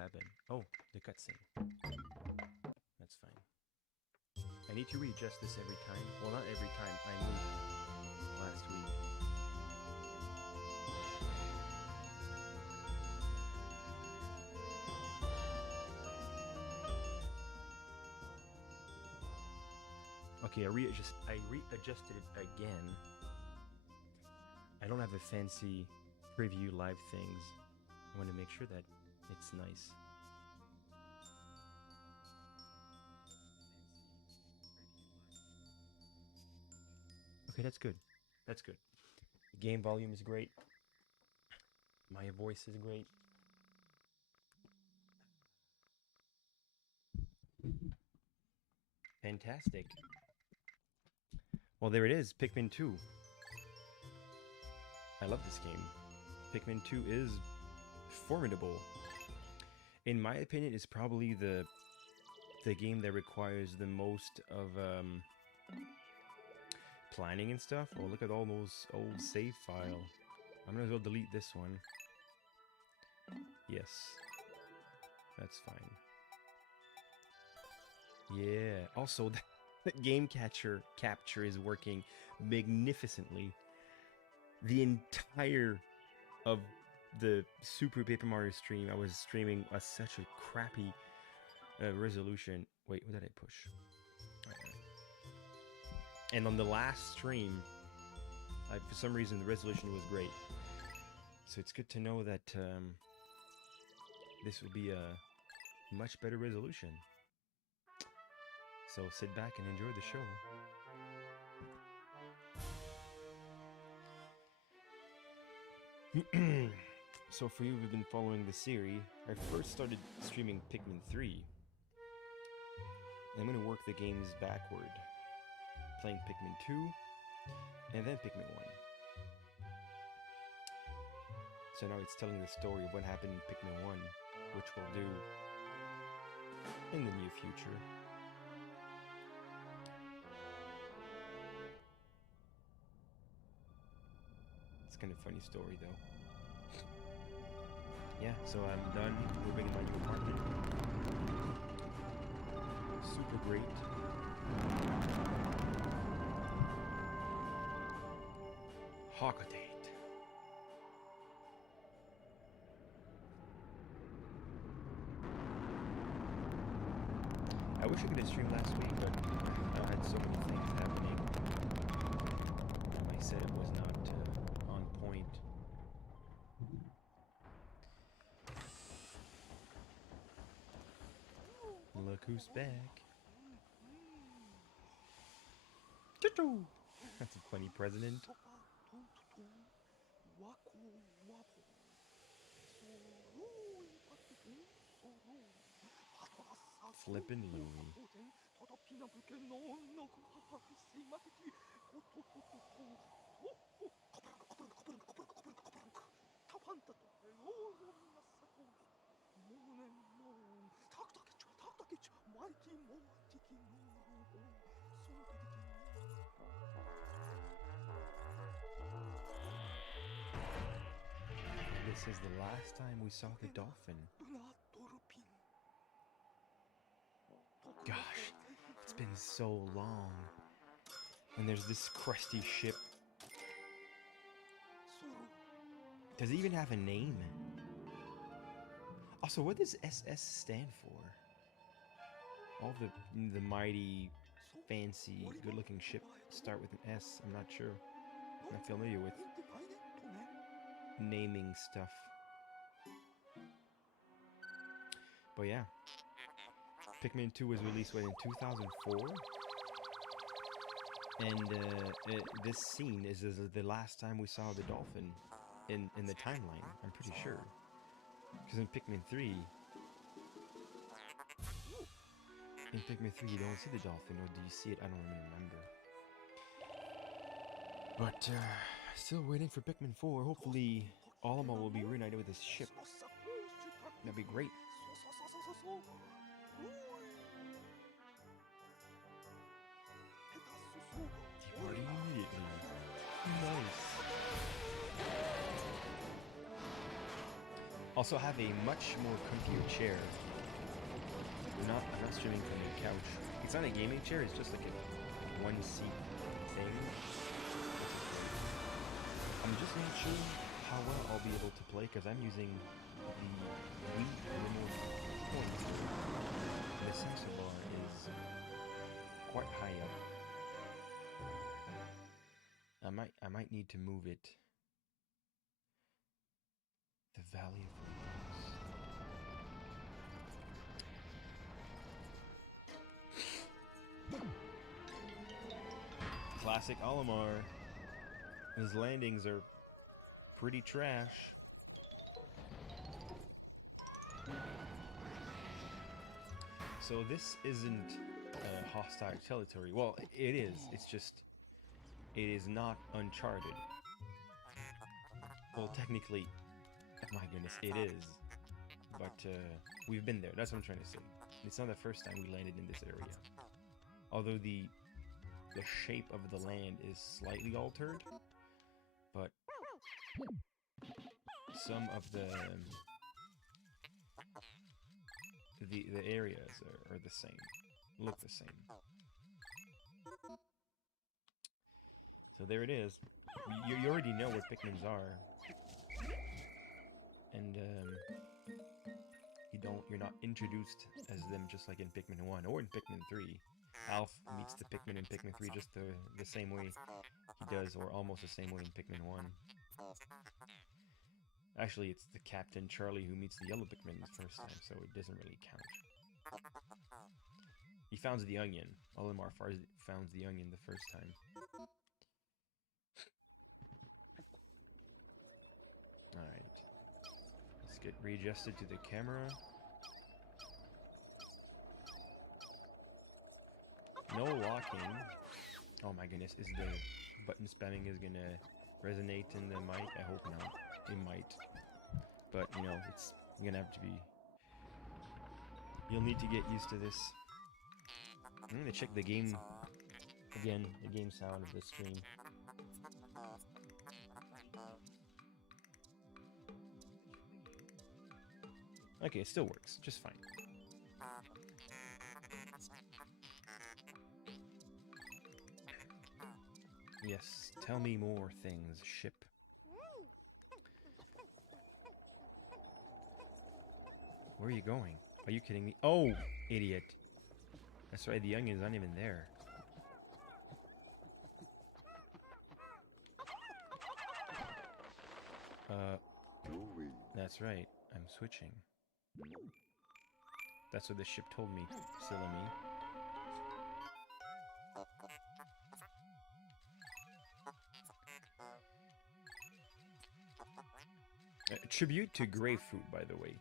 happened? Oh, the cutscene. That's fine. I need to readjust this every time. Well, not every time. I moved last week. Okay, I readjusted it again. I don't have a fancy preview live things. I want to make sure that it's nice. Okay, that's good. That's good. The game volume is great. My voice is great. Fantastic. Well, there it is, Pikmin 2. I love this game. Pikmin 2 is formidable. In my opinion, it's probably the game that requires the most of planning and stuff. Oh, look at all those old save file. I'm gonna go delete this one. Yes. That's fine. Yeah. Also, the game capture is working magnificently. The entire of the Super Paper Mario stream, I was streaming such a crappy resolution. Wait, what did I push? Right. And on the last stream, for some reason, the resolution was great. So it's good to know that this will be a much better resolution. So sit back and enjoy the show. So for you who've been following the series, I first started streaming Pikmin 3. And I'm going to work the games backward. Playing Pikmin 2, and then Pikmin 1. So now it's telling the story of what happened in Pikmin 1, which we'll do in the near future. It's kind of a funny story though. Yeah, so I'm done moving in my new apartment. Super great. Hawkatate. I wish I could have streamed last week, but I had so many things happening. My setup was not on point. Look who's back. Choo-choo! That's a funny president. Flippin' Louie. This is the last time we saw the dolphin. Gosh, it's been so long. And there's this crusty ship. Does it even have a name? Also, what does SS stand for? All the mighty, fancy, good-looking ships start with an S. I'm not sure. I'm not familiar with naming stuff. But yeah. Pikmin 2 was released in 2004? And this scene is the last time we saw the dolphin in the timeline, I'm pretty sure. Because in Pikmin 3... In Pikmin 3 you don't see the dolphin, or do you see it? I don't even remember. But, still waiting for Pikmin 4. Hopefully, Alma will be reunited with his ship. That'd be great. Already immediately. Nice. Also have a much more comfier chair. I'm not streaming from the couch. It's not a gaming chair, it's just like a one seat thing. I'm just not sure how well I'll be able to play because I'm using the Wii remote control. The sensor bar is quite high up. I might need to move it. The Valley of Rainbows. Classic Olimar. His landings are pretty trash. So this isn't hostile territory. Well, it is. It's just it is not Uncharted. Well, technically, my goodness, it is. But we've been there. That's what I'm trying to say. It's not the first time we landed in this area. Although the shape of the land is slightly altered, but some of the areas are the same, look the same. So there it is. You already know what Pikmins are, and you're not introduced as them just like in Pikmin 1 or in Pikmin 3. Alf meets the Pikmin in Pikmin 3 just the same way he does, or almost the same way in Pikmin 1. Actually, it's the Captain Charlie who meets the yellow Pikmin the first time, so it doesn't really count. He founds the onion. Olimar founds the onion the first time. Alright. Let's get readjusted to the camera. No locking. Oh my goodness, is the button spamming is gonna resonate in the mic? I hope not. It might. But, you know, it's gonna have to be... You'll need to get used to this. I'm gonna check the game... Again, the game sound of the stream. Okay, it still works. Just fine. Yes, tell me more things, ship. Where are you going? Are you kidding me? Oh, idiot. That's right, the onion's not even there. That's right, I'm switching. That's what the ship told me, silly me. Tribute to Grapefruit, by the way.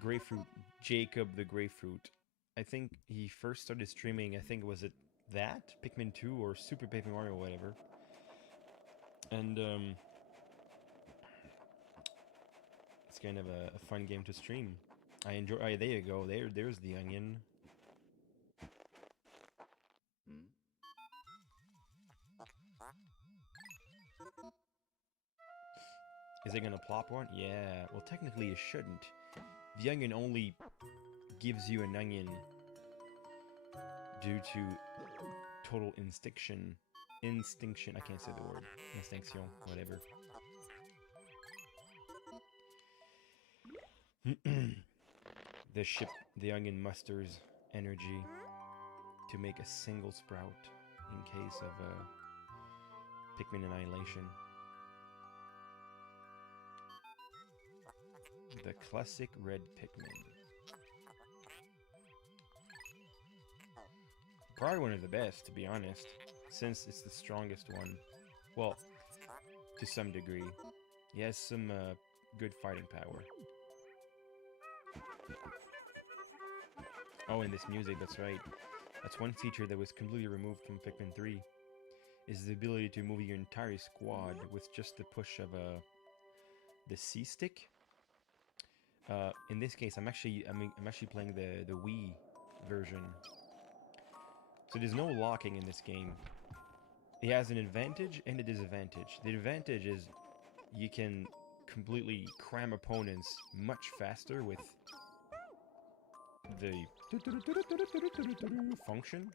Grapefruit, Jacob the Grapefruit. I think he first started streaming, I think, was it that? Pikmin 2 or Super Paper Mario, whatever. And, it's kind of a fun game to stream. I enjoy... Oh, there you go. There's the onion. Is it gonna plop one? Yeah. Well, technically it shouldn't. The onion only gives you an onion due to total instinction. I can't say the word. Instinction, whatever. The onion musters energy to make a single sprout in case of Pikmin annihilation. The classic red Pikmin. Probably one of the best, to be honest, since it's the strongest one. Well, to some degree. He has some good fighting power. Oh, and this music, that's right. That's one feature that was completely removed from Pikmin 3. Is the ability to move your entire squad with just the push of the C stick. In this case, I'm actually playing the Wii version. So there's no locking in this game. It has an advantage and a disadvantage. The advantage is you can completely cram opponents much faster with the function.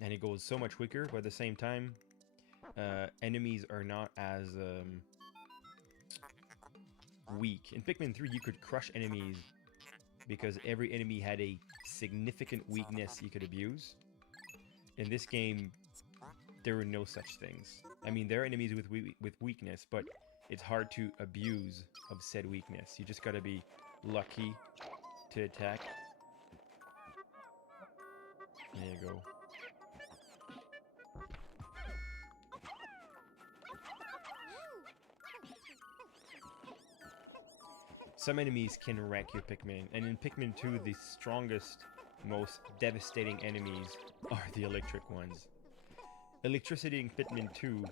And it goes so much quicker, but at the same time, enemies are not as weak. In Pikmin 3, you could crush enemies because every enemy had a significant weakness you could abuse. In this game, there were no such things. I mean, there are enemies with weakness, but it's hard to abuse of said weakness. You just gotta be lucky to attack. There you go. Some enemies can wreck your Pikmin, and in Pikmin 2, the strongest, most devastating enemies are the electric ones. Electricity in Pikmin 2...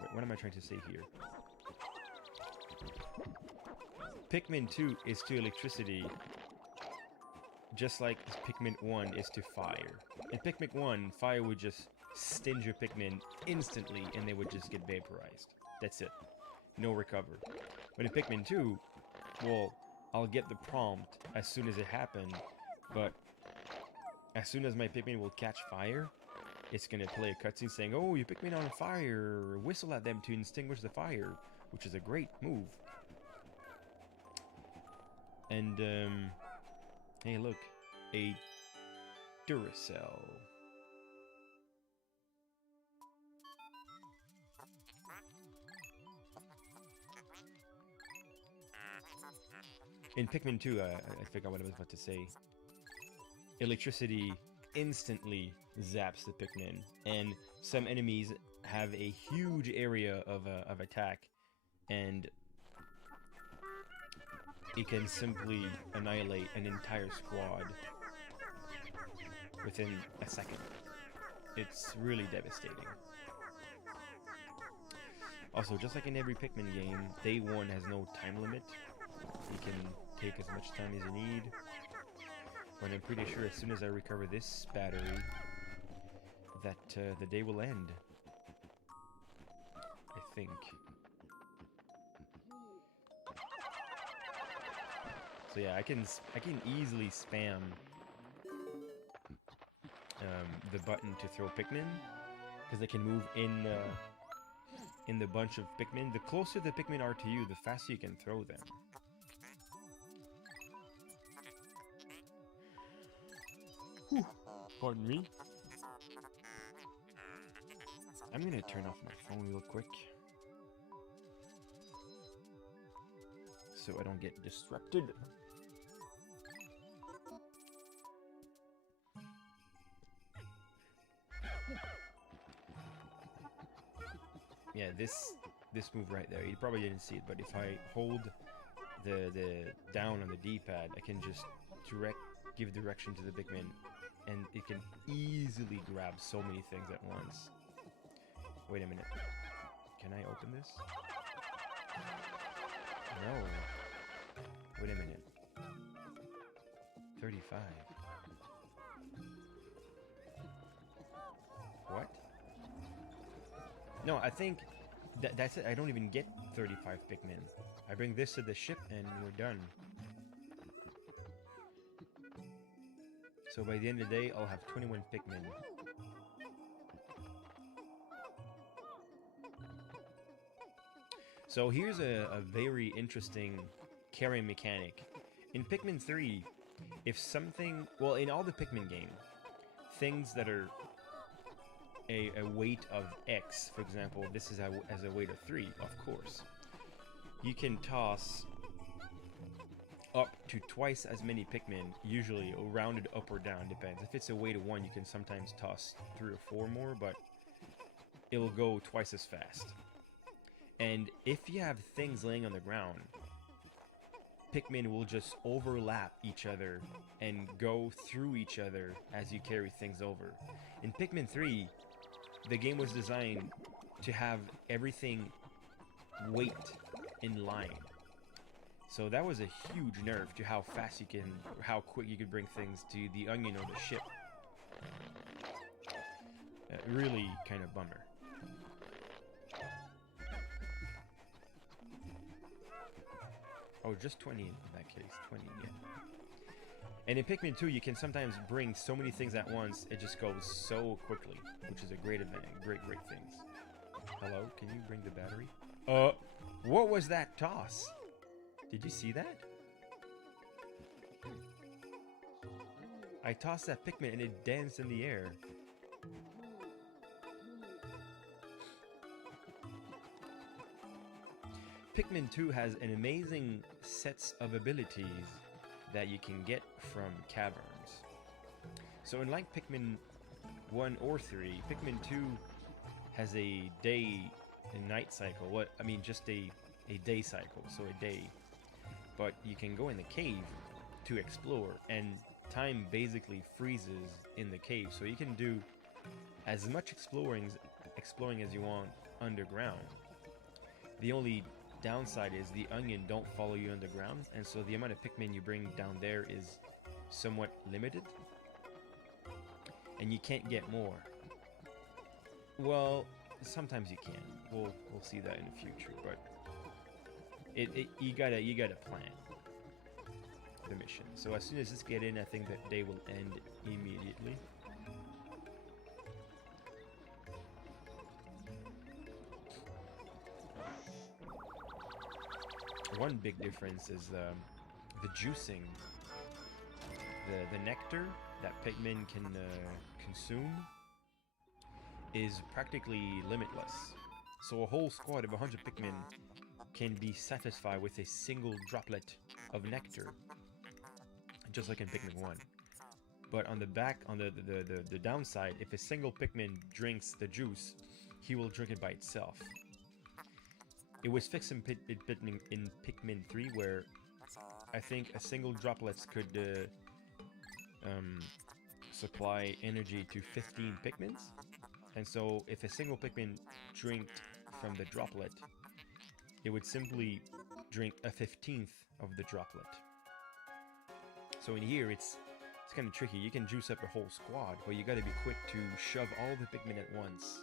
Wait, what am I trying to say here? Pikmin 2 is to electricity just like Pikmin 1 is to fire. In Pikmin 1, fire would just sting your Pikmin instantly and they would just get vaporized. That's it. No recover. But in Pikmin 2, well, I'll get the prompt as soon as it happened, but as soon as my Pikmin will catch fire, it's gonna play a cutscene saying, "Oh, your Pikmin on fire, whistle at them to extinguish the fire," which is a great move. And, hey look, a Duracell. In Pikmin 2, I forgot what I was about to say. Electricity instantly zaps the Pikmin, and some enemies have a huge area of attack, and it can simply annihilate an entire squad within a second. It's really devastating. Also, just like in every Pikmin game, Day 1 has no time limit. You can take as much time as you need. But I'm pretty sure as soon as I recover this battery, that the day will end. I think. So yeah, I can easily spam the button to throw Pikmin, because they can move in the bunch of Pikmin. The closer the Pikmin are to you, the faster you can throw them. Whew. Pardon me. I'm gonna turn off my phone real quick so I don't get distracted. Yeah, this move right there, you probably didn't see it, but if I hold the down on the D-pad, I can just give direction to the Pikmin, and it can easily grab so many things at once. Wait a minute. Can I open this? No. Wait a minute. 35. What? No, I think that's it. I don't even get 35 Pikmin. I bring this to the ship and we're done. So by the end of the day, I'll have 21 Pikmin. So here's a very interesting carrying mechanic. In Pikmin 3, if something... Well, in all the Pikmin game, things that are a weight of X, for example, this is as a weight of 3, of course. You can toss up to twice as many Pikmin, usually rounded up or down, depends. If it's a weight of 1, you can sometimes toss 3 or 4 more, but it will go twice as fast. And if you have things laying on the ground, Pikmin will just overlap each other and go through each other as you carry things over. In Pikmin 3, the game was designed to have everything wait in line. So that was a huge nerf to how fast you can, how quick you could bring things to the onion or the ship. Really kind of bummer. Oh, just 20 in that case. 20 again. And in Pikmin 2, you can sometimes bring so many things at once, it just goes so quickly, which is a great advantage. Great things. Hello, can you bring the battery? What was that toss? Did you see that? I tossed that Pikmin and it danced in the air. Pikmin 2 has an amazing sets of abilities that you can get from caverns. So unlike Pikmin 1 or 3, Pikmin 2 has a day and night cycle. I mean just a day cycle, so a day. But you can go in the cave to explore, and time basically freezes in the cave, so you can do as much exploring as you want underground. The only downside is the onion don't follow you underground, and so the amount of Pikmin you bring down there is somewhat limited, and you can't get more. Well, sometimes you can. We'll see that in the future, but you gotta plan the mission. So as soon as this get in, I think that day will end immediately. One big difference is the juicing. The nectar that Pikmin can consume is practically limitless. So a whole squad of 100 Pikmin can be satisfied with a single droplet of nectar, just like in Pikmin 1. But on the downside, if a single Pikmin drinks the juice, he will drink it by itself. It was fixed in Pikmin 3, where I think a single droplet could supply energy to 15 Pikmins. And so if a single Pikmin drank from the droplet, it would simply drink a 15th of the droplet. So in here, it's kind of tricky. You can juice up a whole squad, but you gotta be quick to shove all the Pikmin at once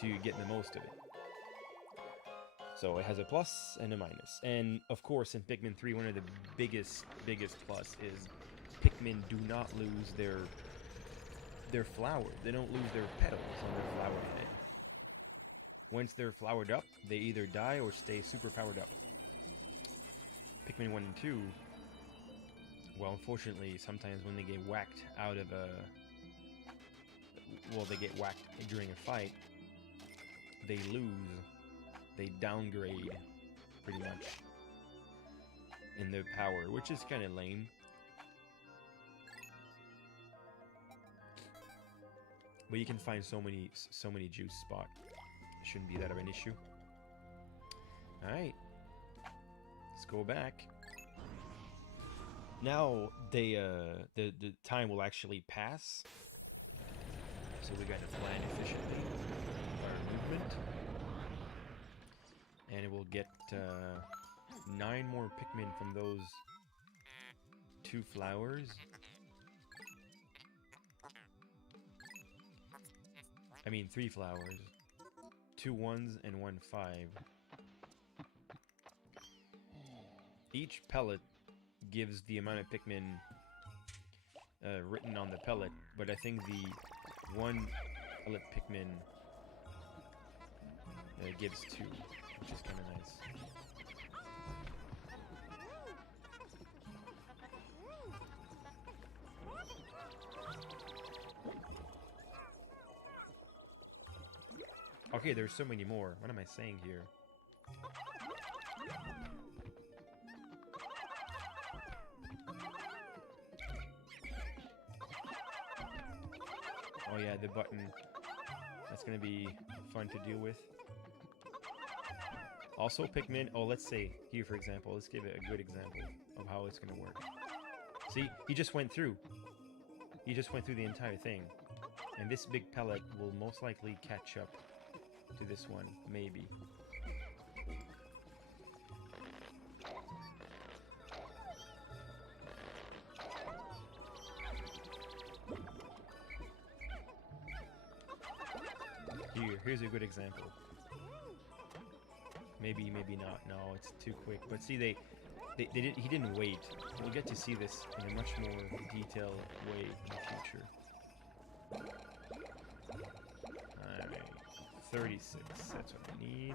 to get the most of it. So it has a plus and a minus. And of course, in Pikmin 3, one of the biggest plus is Pikmin do not lose their flower. They don't lose their petals on their flowered head. Once they're flowered up, they either die or stay super powered up. Pikmin 1 and 2, well, unfortunately, sometimes when they get whacked out of a... Well, they get whacked during a fight, they lose. They downgrade, pretty much, in their power, which is kind of lame. But you can find so many juice spots. Shouldn't be that of an issue. All right, let's go back. Now the time will actually pass, so we got to plan efficiently our movement. And it will get 9 more Pikmin from those 2 flowers. I mean 3 flowers. 2 1s and 1 5. Each pellet gives the amount of Pikmin written on the pellet, but I think the 1 pellet Pikmin gives 2. Which is kind of nice. Okay, there's so many more. What am I saying here? Oh yeah, the button. That's gonna be fun to deal with. Also, Pikmin, let's say, here for example, let's give it a good example of how it's going to work. See, he just went through. He just went through the entire thing. And this big pellet will most likely catch up to this one, maybe. Here's a good example. Maybe not. No, it's too quick. But see, he didn't wait. We'll get to see this in a much more detailed way in the future. Alright, 36. That's what we need.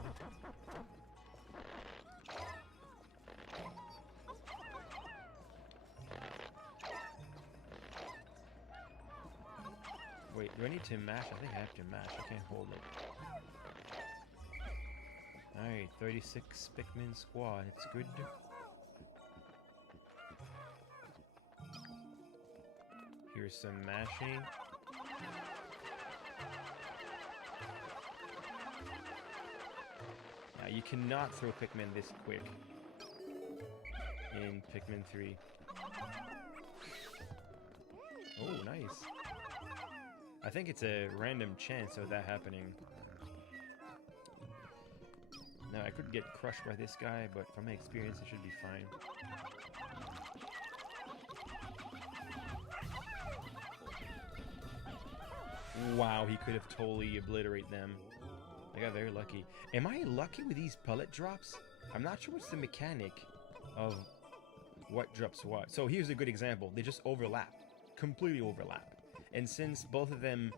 Wait, do I need to mash? I think I have to mash. I can't hold it. Alright, 36 Pikmin squad. It's good. Here's some mashing. Now, you cannot throw Pikmin this quick in Pikmin 3. Oh, nice. I think it's a random chance of that happening. Now, I could get crushed by this guy, but from my experience, it should be fine. Wow, he could have totally obliterated them. I got very lucky. Am I lucky with these pellet drops? I'm not sure what's the mechanic of what drops what. So here's a good example. They just overlap. Completely overlap. And since both of them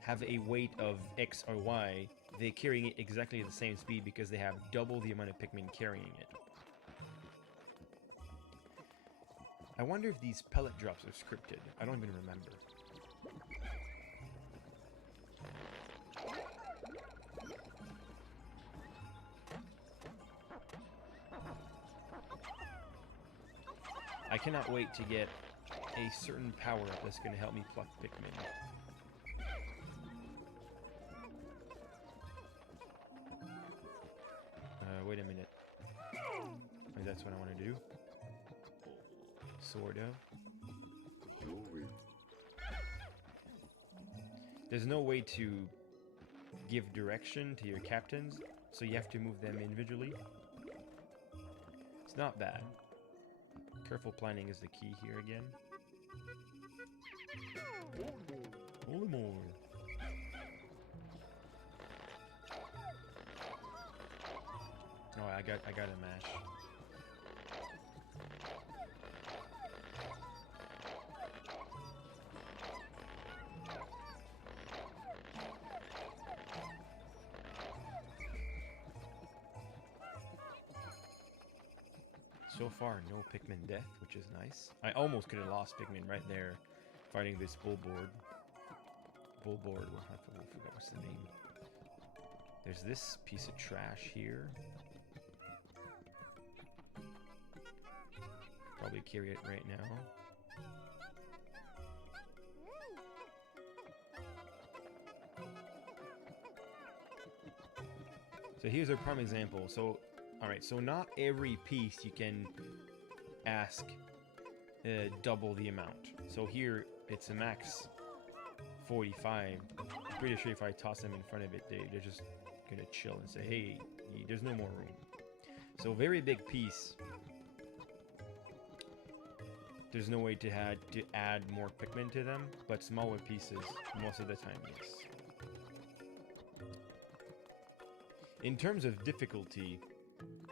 have a weight of X or Y, they're carrying it exactly at the same speed because they have double the amount of Pikmin carrying it. I wonder if these pellet drops are scripted. I don't even remember. I cannot wait to get a certain power-up that's going to help me pluck Pikmin. Wait a minute. Maybe that's what I want to do. Sort of. There's no way to give direction to your captains, so you have to move them individually. It's not bad. Careful planning is the key here again. Holy more. Oh, I got a mash. So far, no Pikmin death, which is nice. I almost could have lost Pikmin right there, fighting this bullboard. Bullboard, I forgot what's the name. There's this piece of trash here. Probably carry it right now. So here's a prime example. So, alright, so not every piece you can ask double the amount. So here, it's a max 45. I'm pretty sure if I toss them in front of it, they're just gonna chill and say, hey, there's no more room. So very big piece. There's no way to add more Pikmin to them, but smaller pieces, most of the time, yes. In terms of difficulty,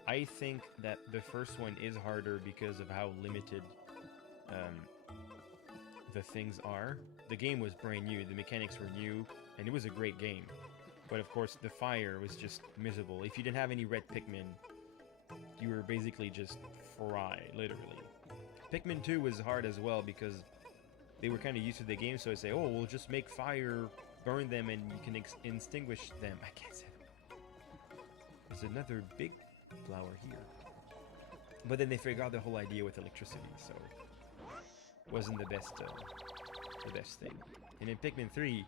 I think that the first one is harder because of how limited the things are. The game was brand new, the mechanics were new, and it was a great game. But of course, the fire was just miserable. If you didn't have any red Pikmin, you were basically just fried, literally. Pikmin 2 was hard as well because they were kind of used to the game, so I say, oh, we'll just make fire, burn them, and you can extinguish them. I can't say that. There's another big flower here. But then they figured out the whole idea with electricity, so it wasn't the best thing. And in Pikmin 3,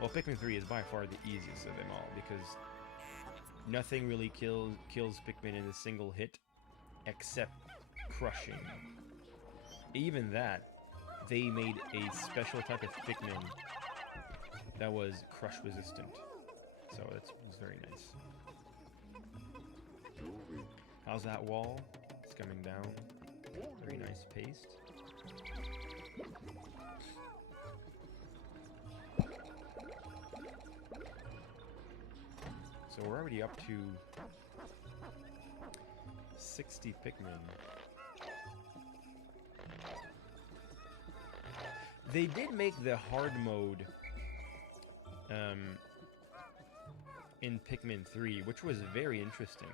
well, Pikmin 3 is by far the easiest of them all because nothing really kills Pikmin in a single hit except crushing. Even that, they made a special type of Pikmin that was crush resistant. So that was very nice. How's that wall? It's coming down. Very nice paste. So we're already up to 60 Pikmin. They did make the hard mode in Pikmin 3, which was very interesting.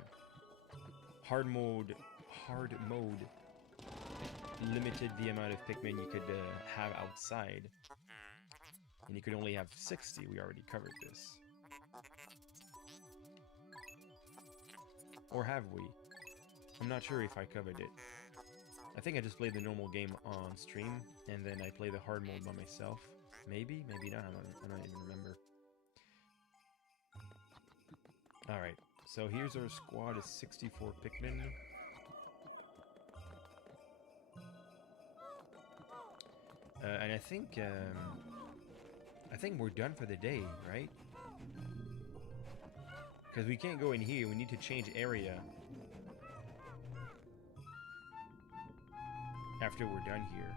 Hard mode limited the amount of Pikmin you could have outside. And you could only have 60. We already covered this. Or have we? I'm not sure if I covered it. I think I just played the normal game on stream, and then I play the hard mode by myself. Maybe, maybe not. I don't even remember. Alright, so here's our squad of 64 Pikmin. And I think we're done for the day, right? Because we can't go in here, we need to change area after we're done here.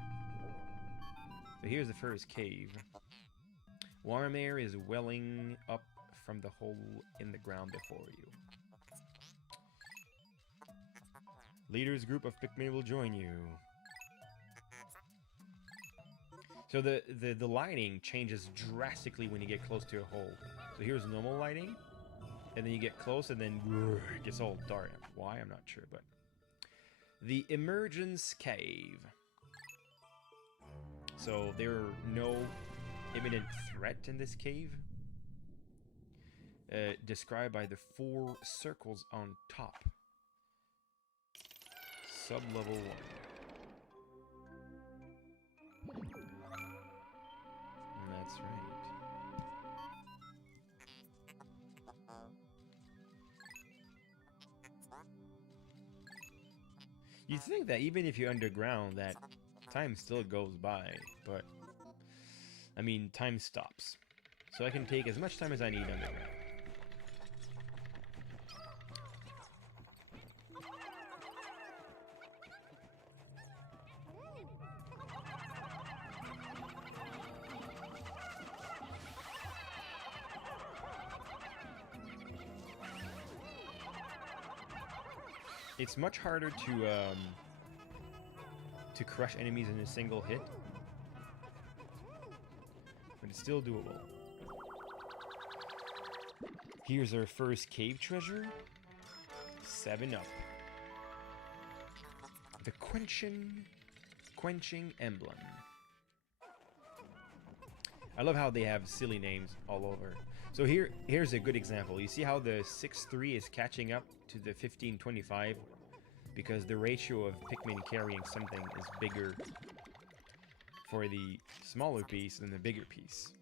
So here's the first cave. Warm air is welling up from the hole in the ground before you. Leader's group of Pikmin will join you. So the lighting changes drastically when you get close to a hole. So here's normal lighting, and then you get close, and then it gets all dark. Why? I'm not sure, but... The Emergence Cave. So there are no imminent threat in this cave. Described by the 4 circles on top. Sub-level 1. That's right. You'd think that even if you're underground, that time still goes by, but... I mean, time stops. So I can take as much time as I need underground. It's much harder to crush enemies in a single hit, but it's still doable. Here's our first cave treasure. 7 up. The Quenching Emblem. I love how they have silly names all over. So here's a good example. You see how the 6-3 is catching up to the 15-25 because the ratio of Pikmin carrying something is bigger for the smaller piece than the bigger piece.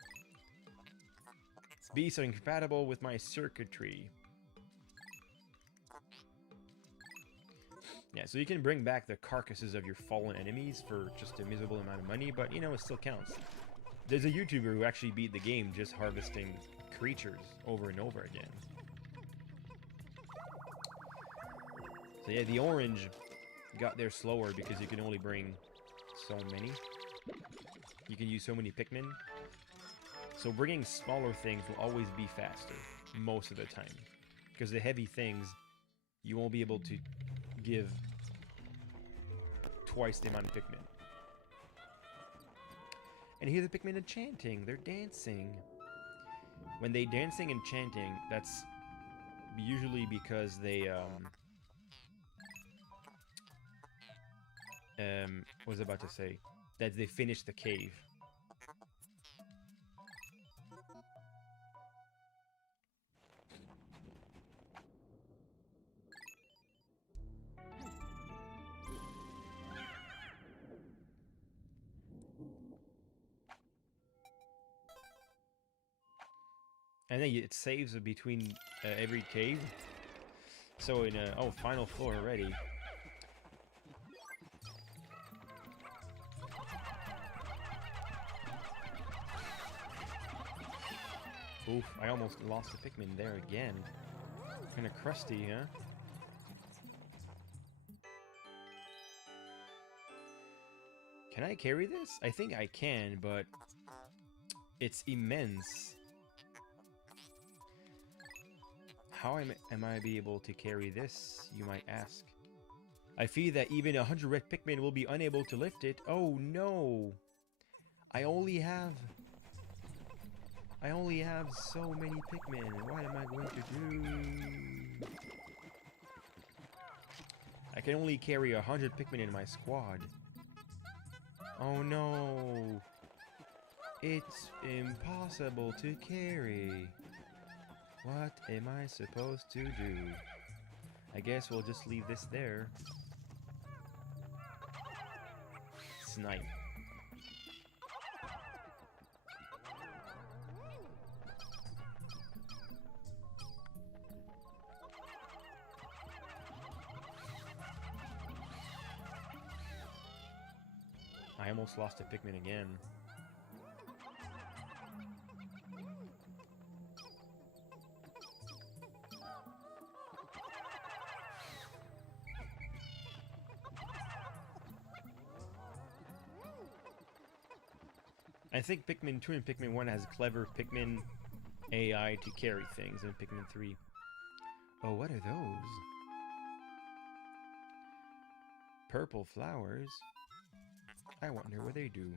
Beasts are incompatible with my circuitry. Yeah, so you can bring back the carcasses of your fallen enemies for just a miserable amount of money, but you know, it still counts. There's a YouTuber who actually beat the game just harvesting creatures over and over again. So yeah, the orange got there slower because you can only bring so many. You can use so many Pikmin. So bringing smaller things will always be faster, most of the time. Because the heavy things, you won't be able to give twice the amount of Pikmin. And here the Pikmin are chanting, they're dancing. When they dancing and chanting, that's usually because they, what was I about to say? That they finished the cave. And then it saves between every cave. So in oh, final floor already. Oof, I almost lost the Pikmin there again. Kind of crusty, huh? Can I carry this? I think I can, but it's immense. How am I be able to carry this, you might ask? I fear that even 100 red Pikmin will be unable to lift it. Oh no! I only have so many Pikmin. What am I going to do? I can only carry 100 Pikmin in my squad. Oh no! It's impossible to carry. What am I supposed to do? I guess we'll just leave this there. Snipe. I almost lost a Pikmin again. I think Pikmin 2 and Pikmin 1 has clever Pikmin AI to carry things in Pikmin 3. Oh, what are those? Purple flowers? I wonder what they do.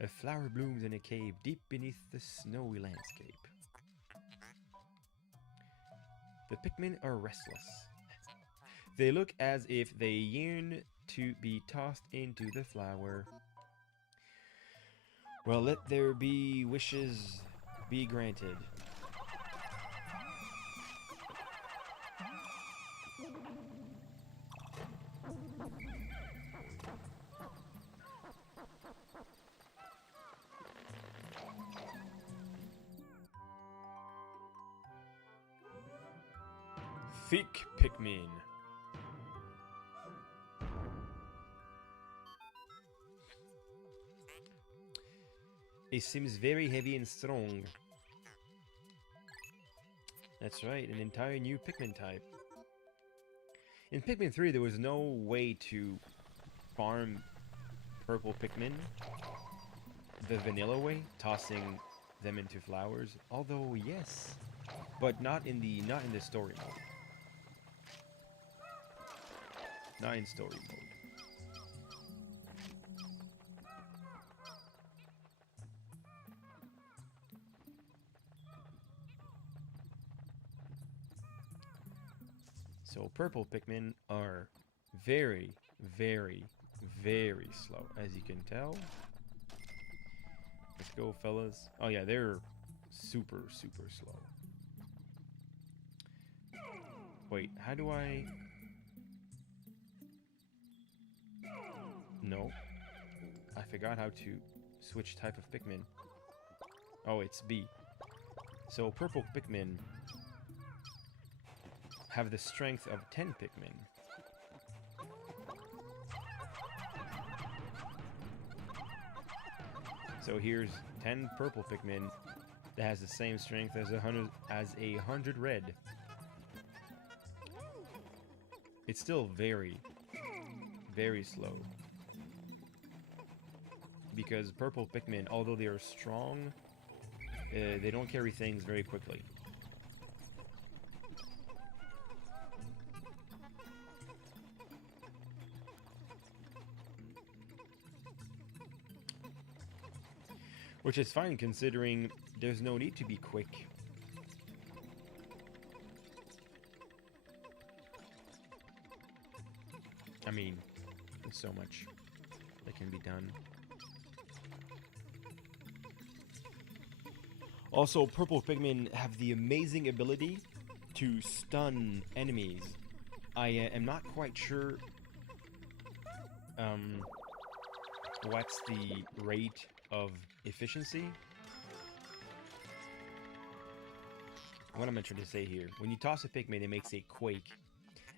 A flower blooms in a cave deep beneath the snowy landscape. The Pikmin are restless. They look as if they yearn to be tossed into the flower. Well, let their wishes be granted. Thick Pikmin. It seems very heavy and strong. That's right, an entire new Pikmin type. In Pikmin 3, there was no way to farm purple Pikmin the vanilla way, tossing them into flowers. Although, yes, but not in the story mode. Not in story mode. So purple Pikmin are very, very, very slow, as you can tell. Let's go, fellas. Oh yeah, they're super, super slow. Wait, how do I... No. I forgot how to switch type of Pikmin. Oh, it's B. So purple Pikmin have the strength of 10 Pikmin. So here's 10 purple Pikmin that has the same strength as 100 red. It's still very, very slow. Because purple Pikmin, although they are strong, they don't carry things very quickly. Which is fine, considering there's no need to be quick. I mean, there's so much that can be done. Also, purple Pikmin have the amazing ability to stun enemies. I am not quite sure what's the rate of efficiency. What am I trying to say here? When you toss a Pikmin, it makes a quake,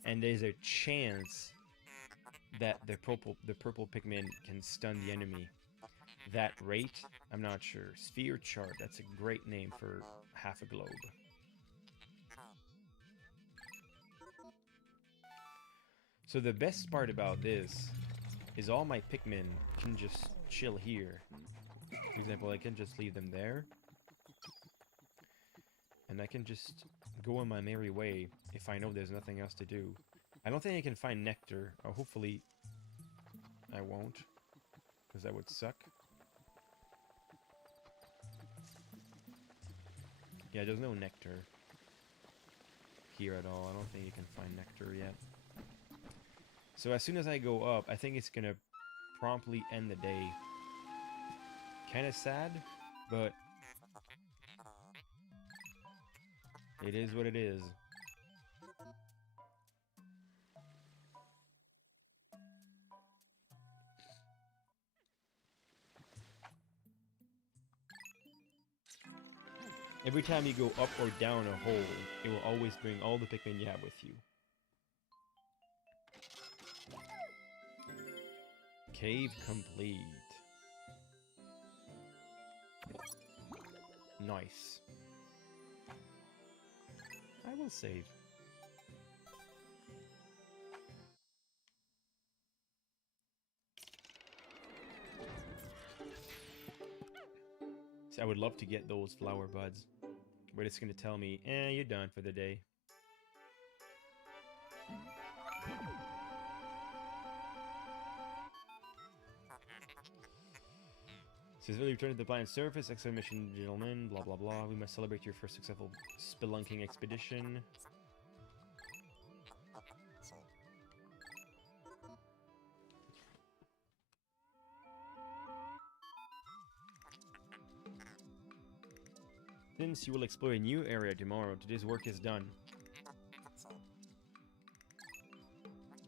and there's a chance that the purple Pikmin can stun the enemy. That rate, I'm not sure. Sphere chart, that's a great name for half a globe. So the best part about this is all my Pikmin can just chill here. For example, I can just leave them there. And I can just go on my merry way if I know there's nothing else to do. I don't think I can find nectar. Or hopefully I won't, because that would suck. Yeah, there's no nectar here at all. I don't think you can find nectar yet. So as soon as I go up, I think it's gonna promptly end the day. Kinda sad, but it is what it is. Every time you go up or down a hole, it will always bring all the Pikmin you have with you. Cave complete. Nice. I will save. See, I would love to get those flower buds, but it's gonna tell me, you're done for the day. Says, really return to the planet's surface, excellent mission, gentlemen, blah blah blah. We must celebrate your first successful spelunking expedition. Since you will explore a new area tomorrow, today's work is done.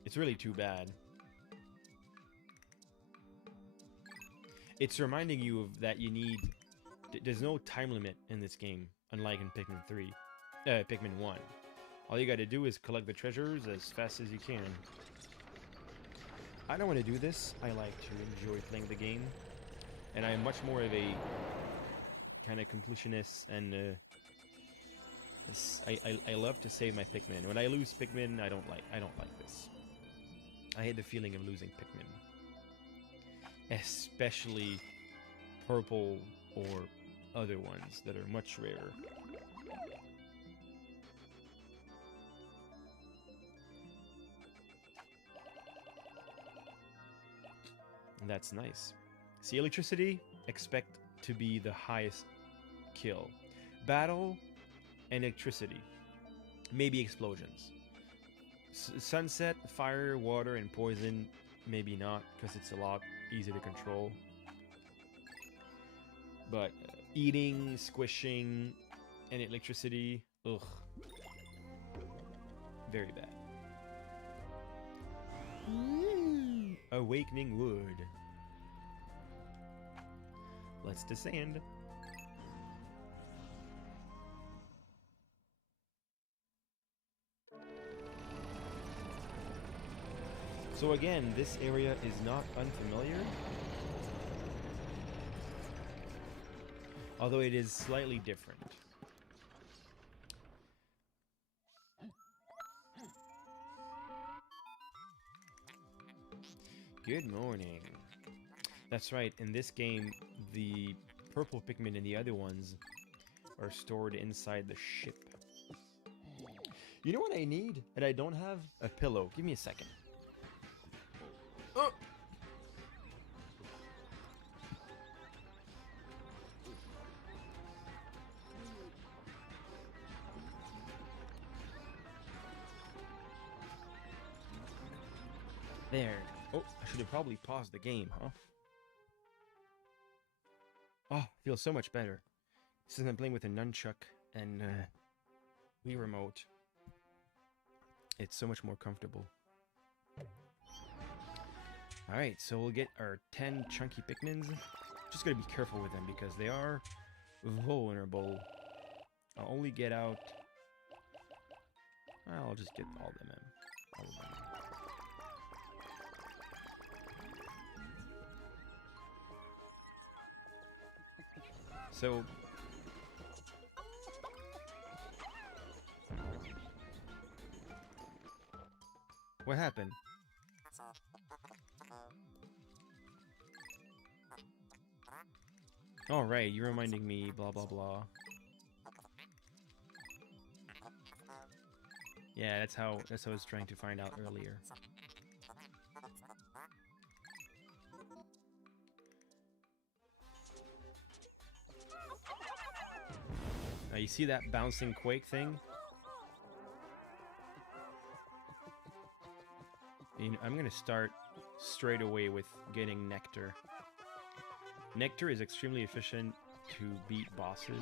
It's really too bad. It's reminding you of that you need... There's no time limit in this game, unlike in Pikmin 1. All you gotta do is collect the treasures as fast as you can. I don't want to do this. I like to enjoy playing the game. And I'm much more of a kind of completionist, and I love to save my Pikmin. When I lose Pikmin, I don't like this. I hate the feeling of losing Pikmin. Especially purple or other ones that are much rarer. And that's nice. See, electricity, expect to be the highest kill. Battle and electricity. Maybe explosions. Sunset, fire, water, and poison, maybe not, because it's a lot easier to control. But eating, squishing, and electricity, ugh. Very bad. Awakening wood. Let's descend. So again, this area is not unfamiliar, although it is slightly different. Good morning. That's right, in this game, the purple Pikmin and the other ones are stored inside the ship. You know what I need? And I don't have a pillow. Give me a second. Oh! There. Oh, I should have probably paused the game, huh? Oh, feels so much better. Since I'm playing with a nunchuck and Wii remote, it's so much more comfortable. Alright, so we'll get our 10 chunky Pikmins. Just gotta be careful with them because they are vulnerable. I'll only get out... I'll just get all of them in. All of them. So... what happened? Alright, you're reminding me, blah blah blah. Yeah, that's how I was trying to find out earlier. Now you see that bouncing quake thing? I'm gonna start straight away with getting nectar. Nectar is extremely efficient to beat bosses.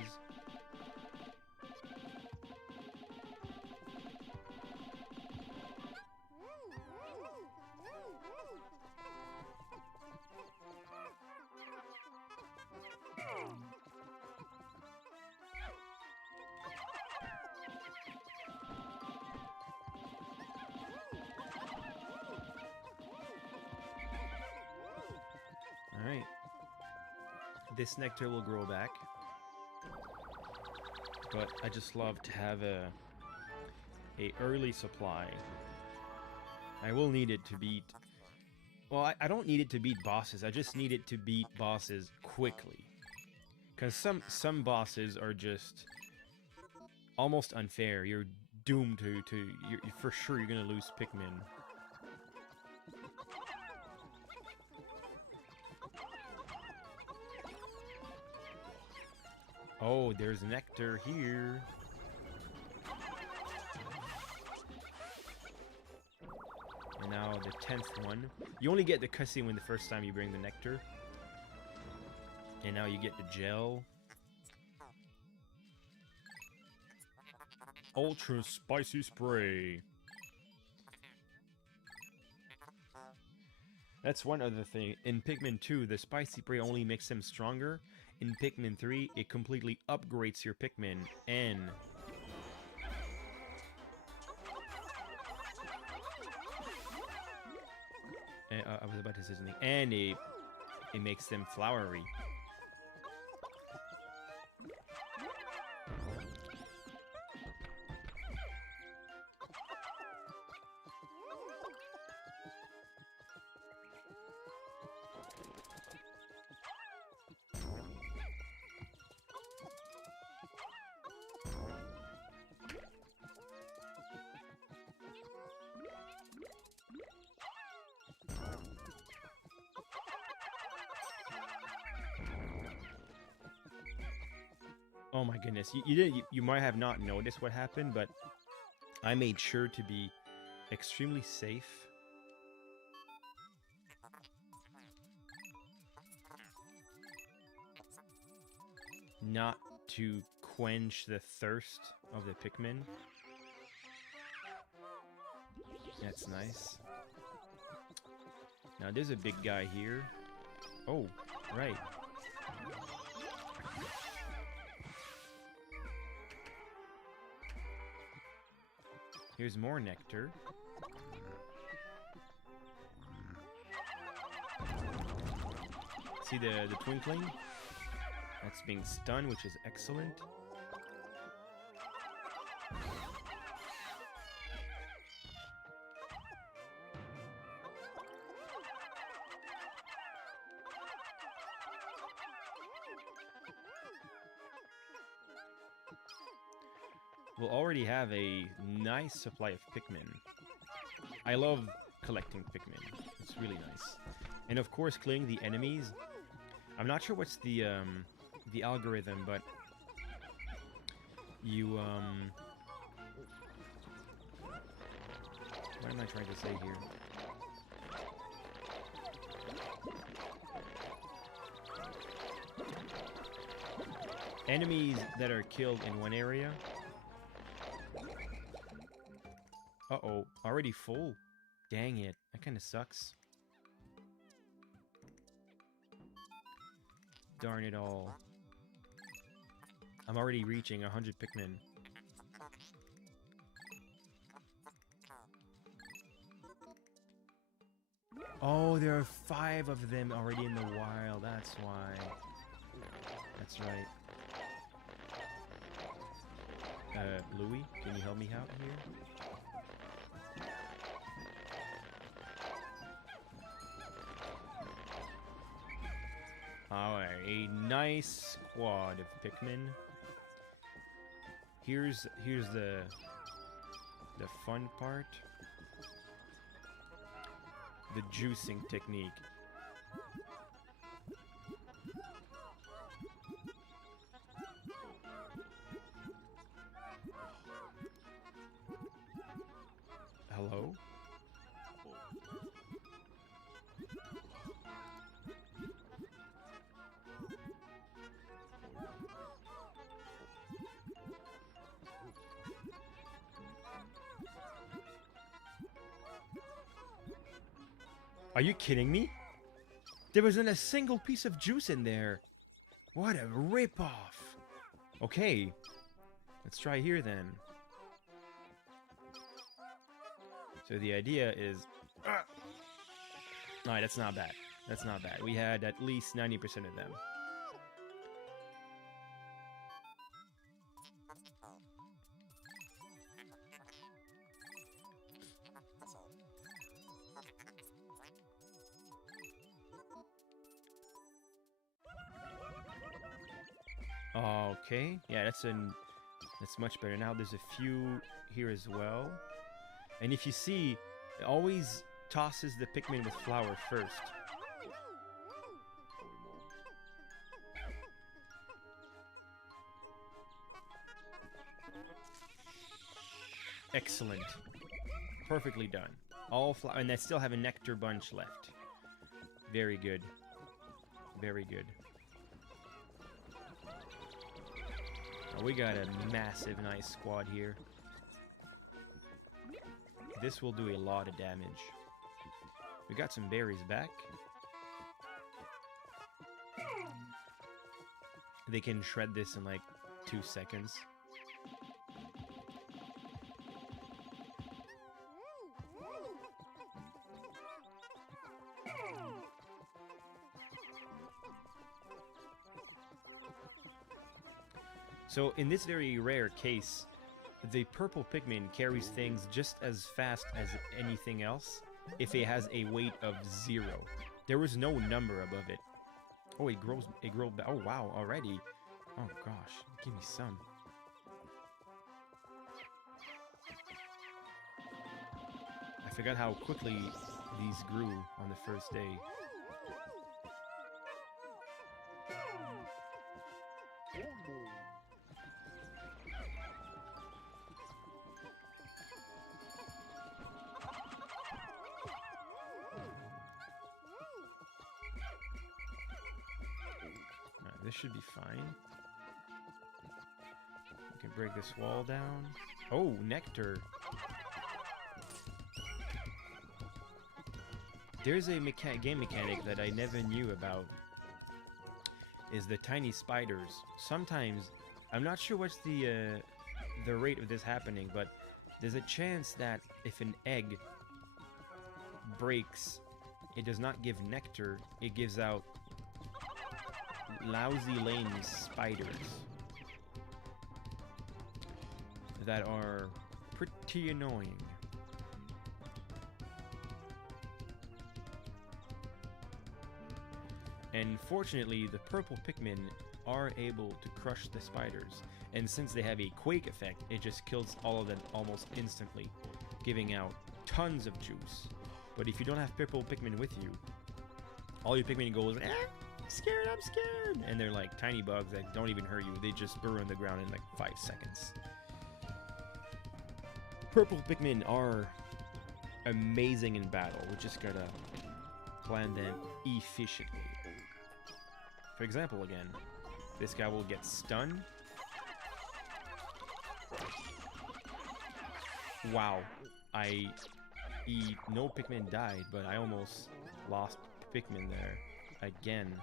Alright. This nectar will grow back. But I just love to have a early supply. I will need it to beat... Well, I don't need it to beat bosses. I just need it to beat bosses quickly. Because some bosses are just almost unfair. You're doomed to for sure you're gonna lose Pikmin. Oh, there's nectar here. And now the 10th one. You only get the cutscene when the first time you bring the nectar. And now you get the gel. Ultra spicy spray. That's one other thing. In Pikmin 2, the spicy spray only makes them stronger. In Pikmin 3, it completely upgrades your Pikmin, and I was about to say something. And it makes them flowery. Oh my goodness, you might have not noticed what happened, but I made sure to be extremely safe. Not to quench the thirst of the Pikmin. That's nice. Now there's a big guy here. Oh, right. Here's more nectar. See the twinkling? That's being stunned, which is excellent. We'll already have a nice supply of Pikmin. I love collecting Pikmin. It's really nice. And of course, killing the enemies. I'm not sure what's the algorithm, but you what am I trying to say here? Enemies that are killed in one area. Uh-oh, already full. Dang it, that kind of sucks. Darn it all. I'm already reaching 100 Pikmin. Oh, there are 5 of them already in the wild, that's why. That's right. Louie, can you help me out here? Alright, a nice squad of Pikmin. Here's the the fun part. The juicing technique. Hello? Are you kidding me? There wasn't a single piece of juice in there. What a ripoff. Okay, let's try here then. So the idea is... Alright, that's not bad. That's not bad. We had at least 90% of them. Okay, yeah, that's much better. Now there's a few here as well. And if you see, it always tosses the Pikmin with flour first. Excellent. Perfectly done. All flour, and I still have a nectar bunch left. Very good. Very good. We got a massive, nice squad here. This will do a lot of damage. We got some berries back. They can shred this in like 2 seconds. So in this very rare case, the purple Pikmin carries things just as fast as anything else if it has a weight of 0. There was no number above it. Oh, it grows, oh wow, already. Oh gosh, give me some. I forgot how quickly these grew on the first day. This should be fine. We can break this wall down. Oh, nectar. There's a game mechanic that I never knew about. Is the tiny spiders. Sometimes, I'm not sure what's the rate of this happening, but there's a chance that if an egg breaks, it does not give nectar, it gives out lousy, lame spiders that are pretty annoying. And fortunately, the purple Pikmin are able to crush the spiders, and since they have a quake effect, it just kills all of them almost instantly, giving out tons of juice. But if you don't have purple Pikmin with you, all your Pikmin goes, I'm scared, and they're like tiny bugs that don't even hurt you. They just burrow in the ground in like 5 seconds. Purple Pikmin are amazing in battle. We just gotta plan them efficiently. For example, again, this guy will get stunned. Wow, no Pikmin died, but I almost lost Pikmin there again.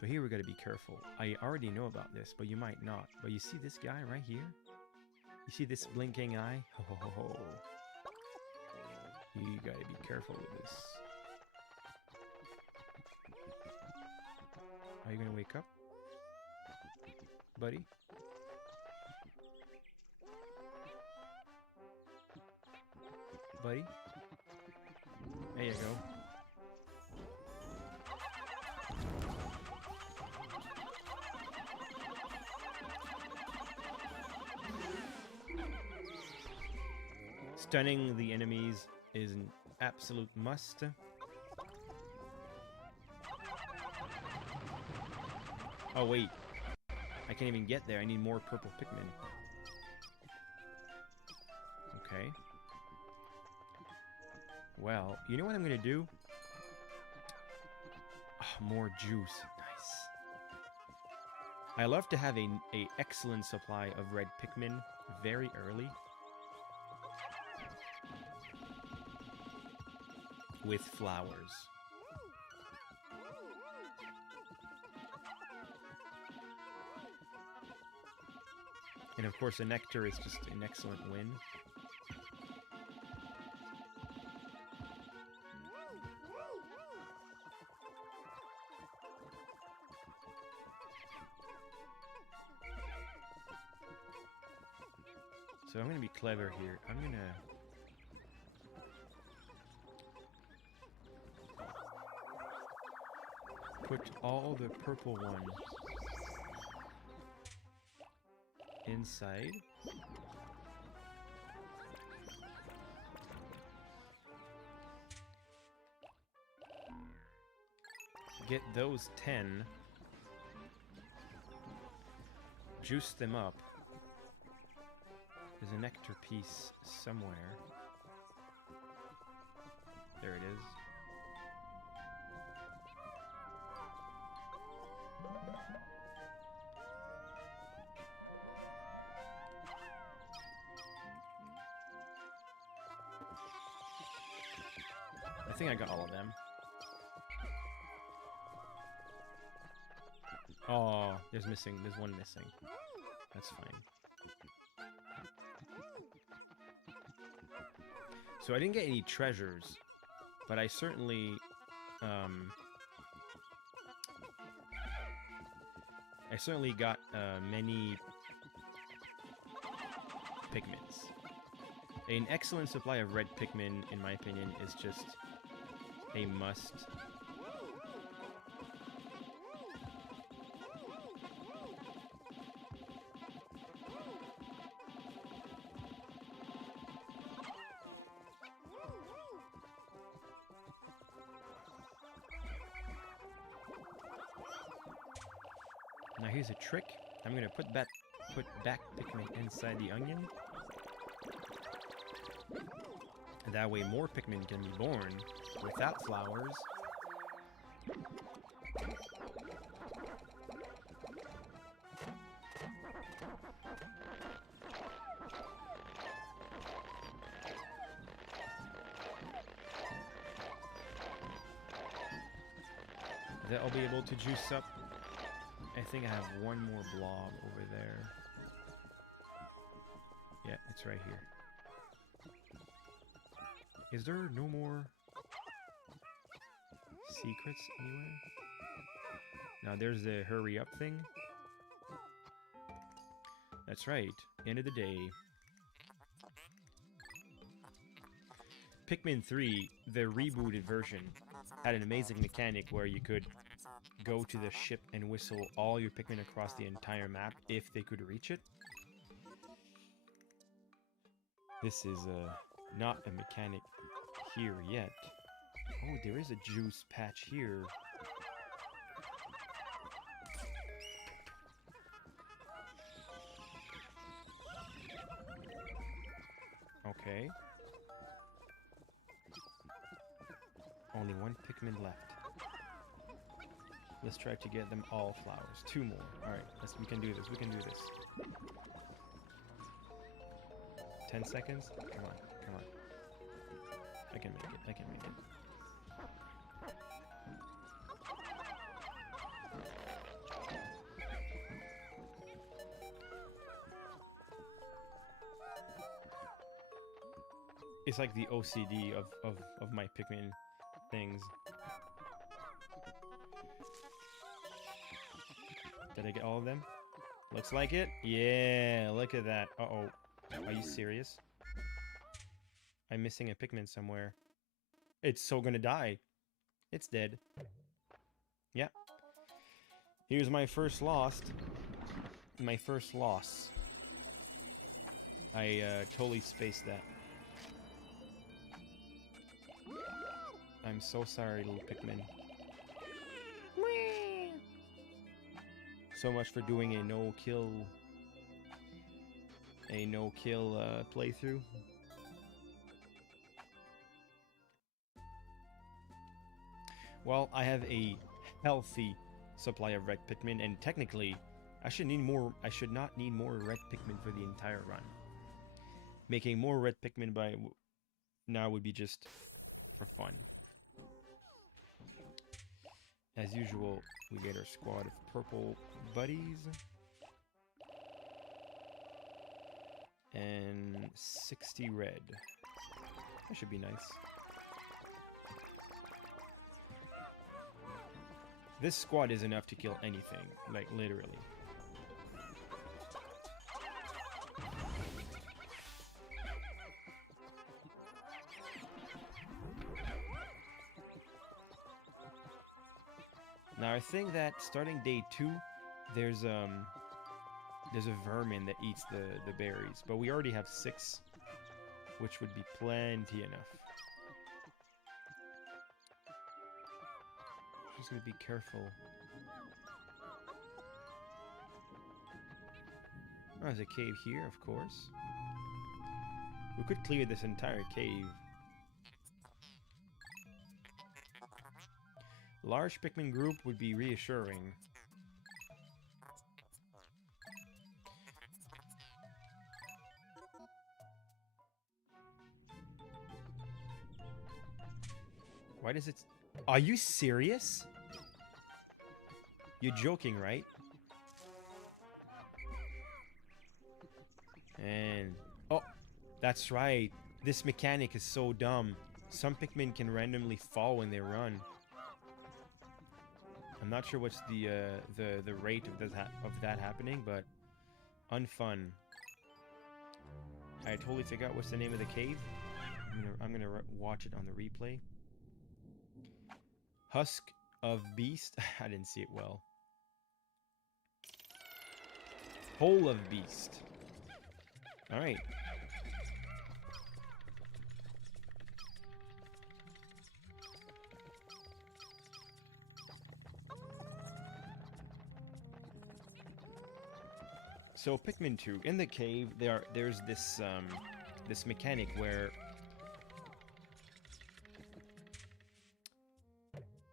So here we gotta be careful. I already know about this, but you might not. But you see this guy right here? You see this blinking eye? Ho, ho, ho, ho. You gotta be careful with this. Are you gonna wake up, buddy? Buddy? There you go. Stunning the enemies is an absolute must. Oh wait, I can't even get there. I need more purple Pikmin. Okay. Well, you know what I'm gonna do? Oh, more juice. Nice. I love to have a excellent supply of red Pikmin very early. With flowers. And of course, a nectar is just an excellent win. So I'm going to be clever here. I'm going to... put all the purple ones inside. Get those 10. Juice them up. There's a nectar piece somewhere. There it is. I think I got all of them. Oh, there's one missing. That's fine. So I didn't get any treasures, but I certainly, got many Pikmins. An excellent supply of red Pikmin, in my opinion, is just a must. Now here's a trick. I'm gonna put back Pikmin inside the onion. And that way more Pikmin can be born without flowers. That I'll be able to juice up. I think I have one more blob over there. Yeah, it's right here. Is there no more secrets anywhere? Now there's the hurry up thing. That's right, end of the day. Pikmin 3, the rebooted version, had an amazing mechanic where you could go to the ship and whistle all your Pikmin across the entire map if they could reach it. This is not a mechanic here yet. Oh, there is a juice patch here. Okay. Only one Pikmin left. Let's try to get them all flowers. 2 more. Alright, we can do this. We can do this. 10 seconds? Come on, come on. I can make it. I can make it. It's like the OCD of my Pikmin things. Did I get all of them? Looks like it. Yeah, look at that. Uh-oh. Are you serious? I'm missing a Pikmin somewhere. It's so gonna die. It's dead. Yeah. Here's my first loss. My first loss. I totally spaced that. I'm so sorry, little Pikmin. So much for doing a no-kill playthrough. Well, I have a healthy supply of red Pikmin, and technically, I should not need more red Pikmin for the entire run. Making more red Pikmin by now would be just for fun. As usual, we get our squad of purple buddies. And 60 red. That should be nice. This squad is enough to kill anything, like literally. Now I think that starting day 2, there's a vermin that eats the berries, but we already have 6, which would be plenty enough. Just gonna be careful. Oh, there's a cave here, of course. We could clear this entire cave. Large Pikmin group would be reassuring. Why does it... Are you serious? You're joking, right? And... Oh! That's right. This mechanic is so dumb. Some Pikmin can randomly fall when they run. I'm not sure what's the rate of that happening, but... Unfun. I totally forgot what's the name of the cave. I'm gonna watch it on the replay. Husk of Beast. I didn't see it well. Hole of Beast. Alright. So Pikmin 2, in the cave, there's this this mechanic where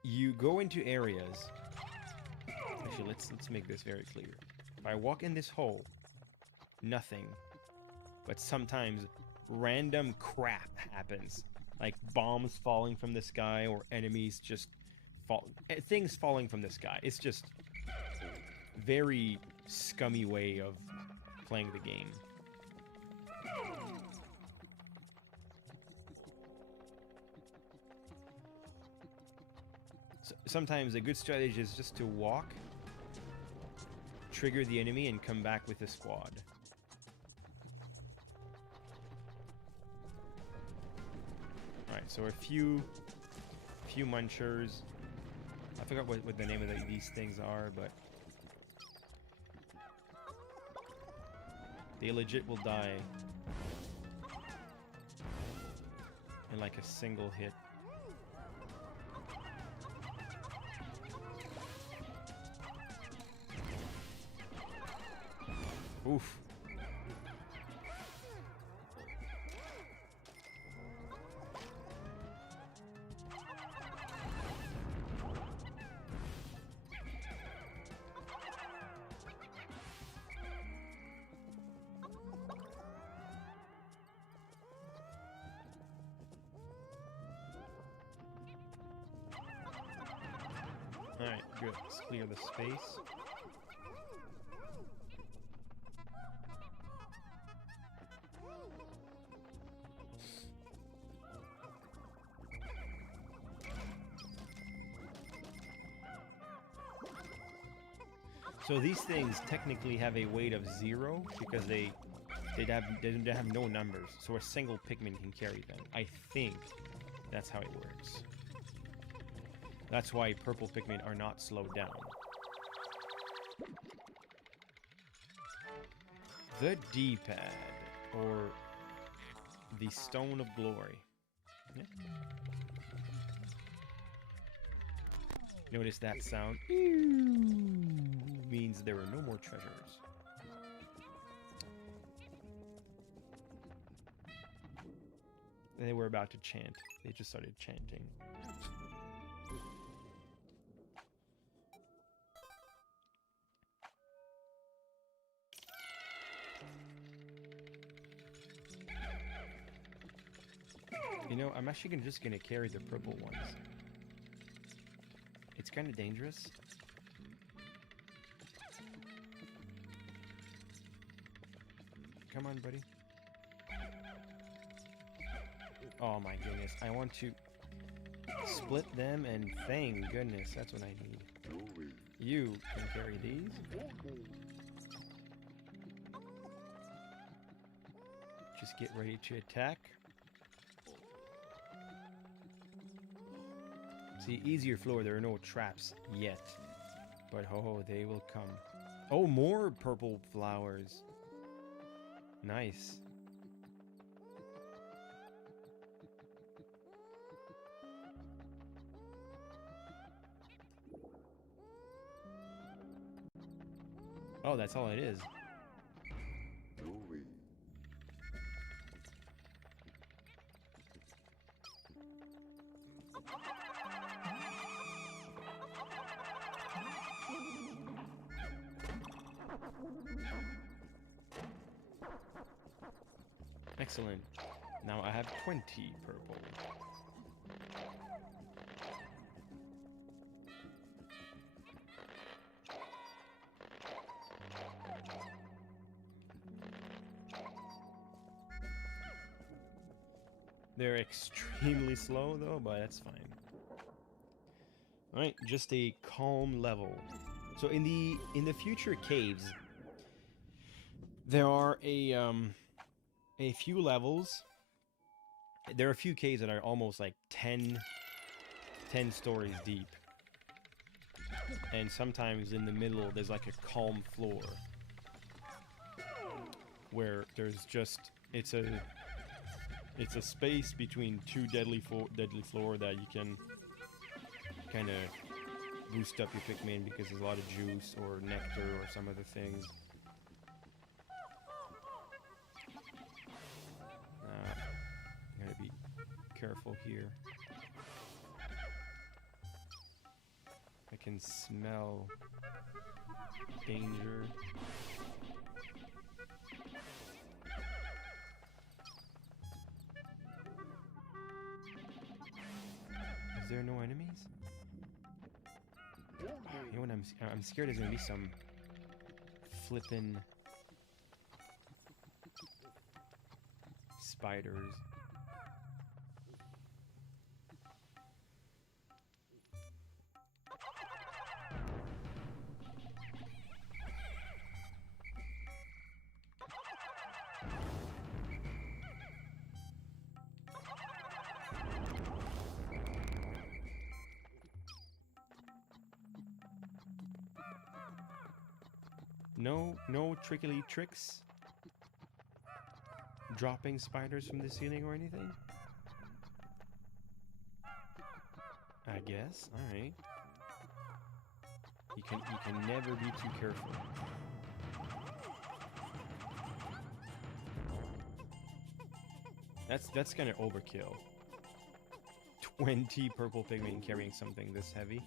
you go into areas. Actually, let's make this very clear. If I walk in this hole, nothing. But sometimes random crap happens, like bombs falling from the sky or enemies just things falling from the sky. It's just very scummy way of playing the game. So sometimes a good strategy is just to walk, trigger the enemy, and come back with the squad. Alright, so a few munchers. I forgot what the name of these things are, but they legit will die in like a single hit. Oof. Alright, good. Let's clear the space. So these things technically have a weight of 0 because they have no numbers. So a single Pikmin can carry them. I think that's how it works. That's why purple Pikmin are not slowed down. The D-pad, or the Stone of Glory. Yeah. Notice that sound means there are no more treasures. They were about to chant. They just started chanting. You know, I'm actually just gonna carry the purple ones. It's kind of dangerous. Come on, buddy. Oh my goodness, I want to split them, and thank goodness, that's what I need. You can carry these. Just get ready to attack. See, easier floor, there are no traps yet. But oh, they will come. Oh, more purple flowers. Nice. Oh, that's all it is. Excellent. Now I have 20 purple. They're extremely slow though, but that's fine. Alright, just a calm level. So in the future caves, there are a few levels. There are a few caves that are almost like 10 stories deep. And sometimes in the middle there's like a calm floor where there's just it's a space between two deadly floor that you can kind of boost up your Pikmin because there's a lot of juice or nectar or some other things. Gotta be careful here. I can smell danger. Is there no enemies? You know what I'm scared there's gonna be some flippin' spiders. No trickly tricks? Dropping spiders from the ceiling or anything? I guess. Alright. You can never be too careful. That's kinda overkill. 20 purple Pikmin carrying something this heavy.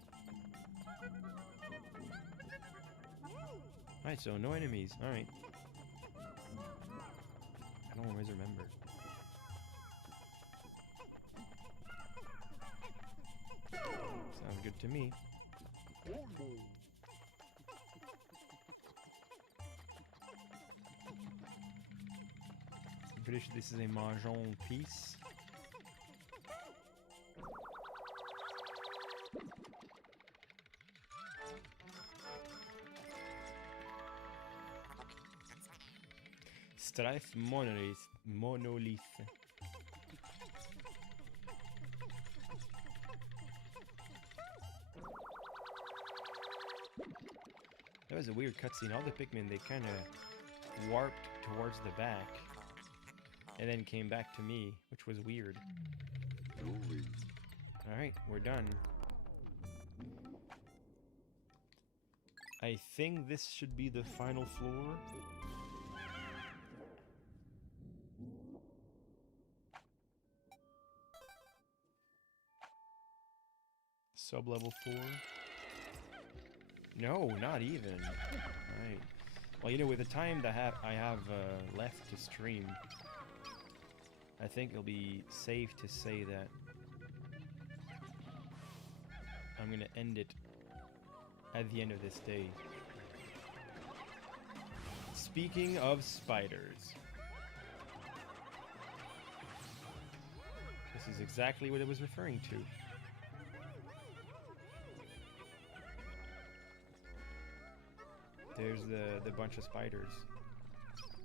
Alright, so no enemies. Alright. I don't always remember. Sounds good to me. I'm pretty sure this is a mahjong piece. Strife monolith. That was a weird cutscene. All the Pikmin, they kind of warped towards the back and then came back to me, which was weird. Alright, we're done. I think this should be the final floor. Sub-level 4. No, not even. Right. Well, you know, with the time that I have left to stream, I think it'll be safe to say that I'm gonna end it at the end of this day. Speaking of spiders, this is exactly what I was referring to. There's the bunch of spiders.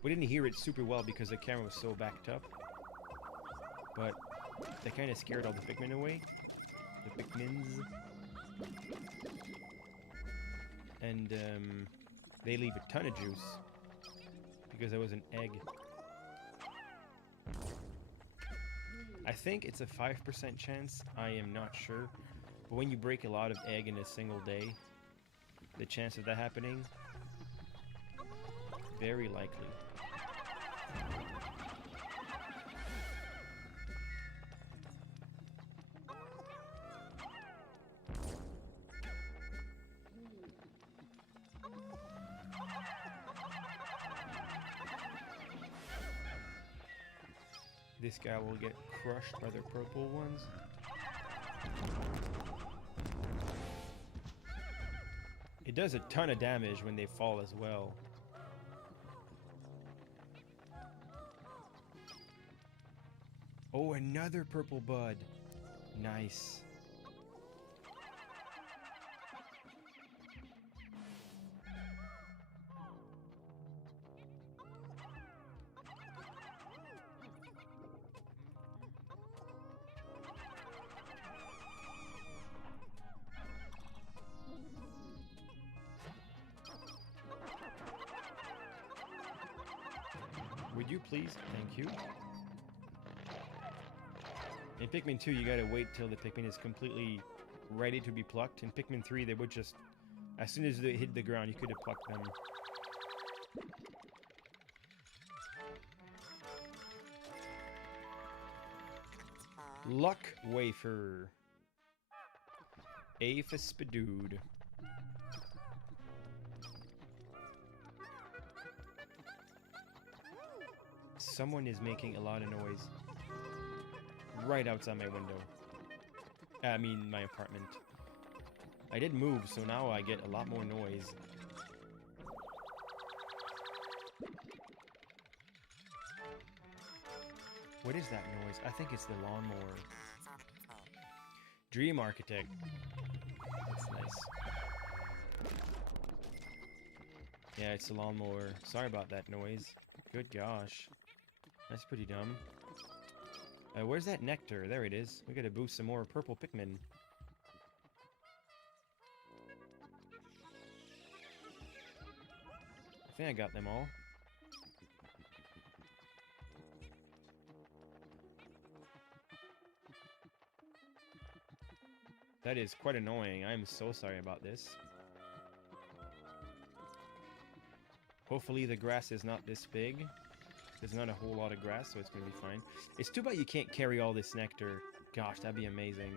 We didn't hear it super well because the camera was so backed up, but they kind of scared all the Pikmin away. The Pikmins. And they leave a ton of juice because there was an egg. I think it's a 5% chance, I am not sure. But when you break a lot of egg in a single day, the chance of that happening, very likely. This guy will get crushed by the purple ones. It does a ton of damage when they fall as well. Oh, another purple bud. Nice. Would you please? Thank you. In Pikmin 2, you gotta wait till the Pikmin is completely ready to be plucked. In Pikmin 3, they would just... As soon as they hit the ground, you could have plucked them. Luck Wafer. A for Spadood. Someone is making a lot of noise right outside my window. I mean, my apartment. I did move, so now I get a lot more noise. What is that noise? I think it's the lawnmower. Dream Architect. That's nice. Yeah, it's the lawnmower. Sorry about that noise. Good gosh. That's pretty dumb. Where's that nectar? There it is. We gotta boost some more purple Pikmin. I think I got them all. That is quite annoying. I am so sorry about this. Hopefully the grass is not this big. There's not a whole lot of grass, so it's gonna be fine. It's too bad you can't carry all this nectar. Gosh, that'd be amazing.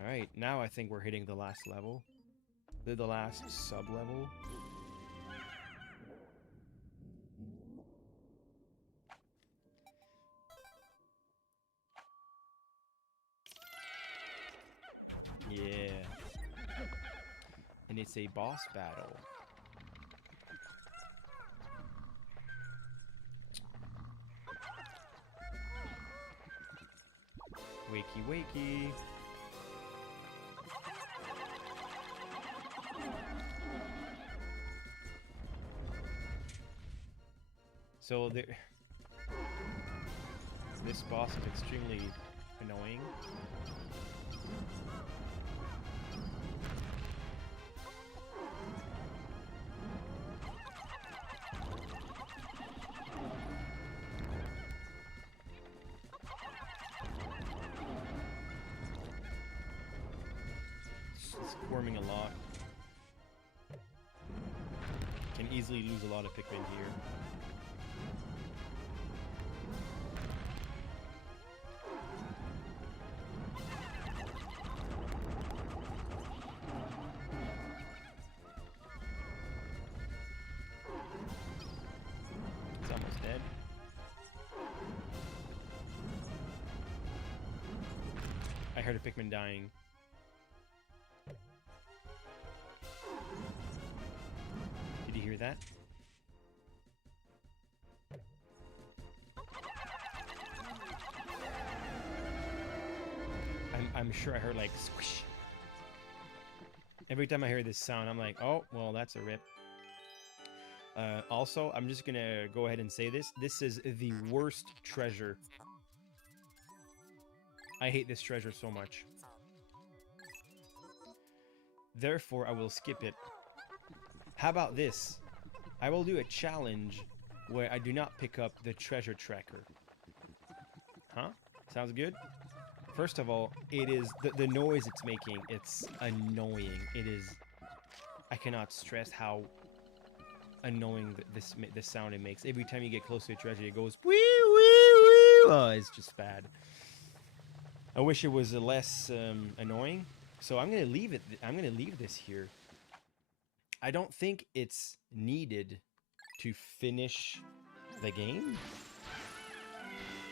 Alright, now I think we're hitting the last level. The last sub-level. Yeah. And it's a boss battle. Wakey wakey. So there, this boss is extremely annoying. squirming a lot. Can easily lose a lot of Pikmin here. It's almost dead. I heard a Pikmin dying. Did you hear that? I'm sure I heard like squish. Every time I hear this sound, I'm like, oh, well, that's a rip. Also, I'm just gonna go ahead and say this. This is the worst treasure. I hate this treasure so much. Therefore, I will skip it. How about this? I will do a challenge where I do not pick up the treasure tracker. Huh? Sounds good? First of all, it is the noise it's making. It's annoying. It is. I cannot stress how annoying this sound it makes. Every time you get close to a treasure, it goes wee wee wee. Oh, it's just bad. I wish it was less annoying. So I'm gonna leave it. I'm gonna leave this here. I don't think it's needed to finish the game.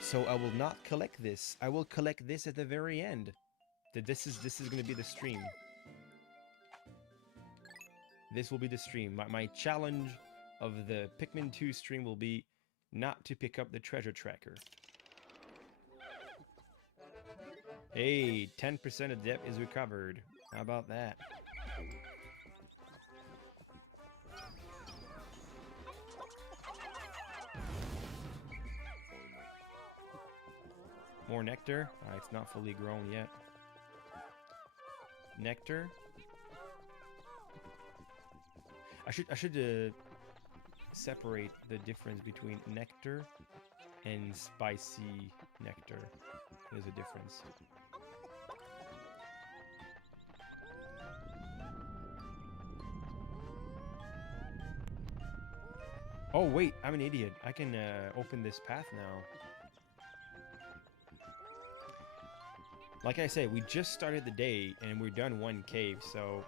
So I will not collect this. I will collect this at the very end. This is going to be the stream. This will be the stream. My challenge of the Pikmin 2 stream will be not to pick up the treasure tracker. Hey, 10% of depth is recovered. How about that? More nectar. It's not fully grown yet. Nectar. I should separate the difference between nectar and spicy nectar. There's a difference. Oh wait, I'm an idiot. I can open this path now. Like I said, we just started the day and we're done one cave, so...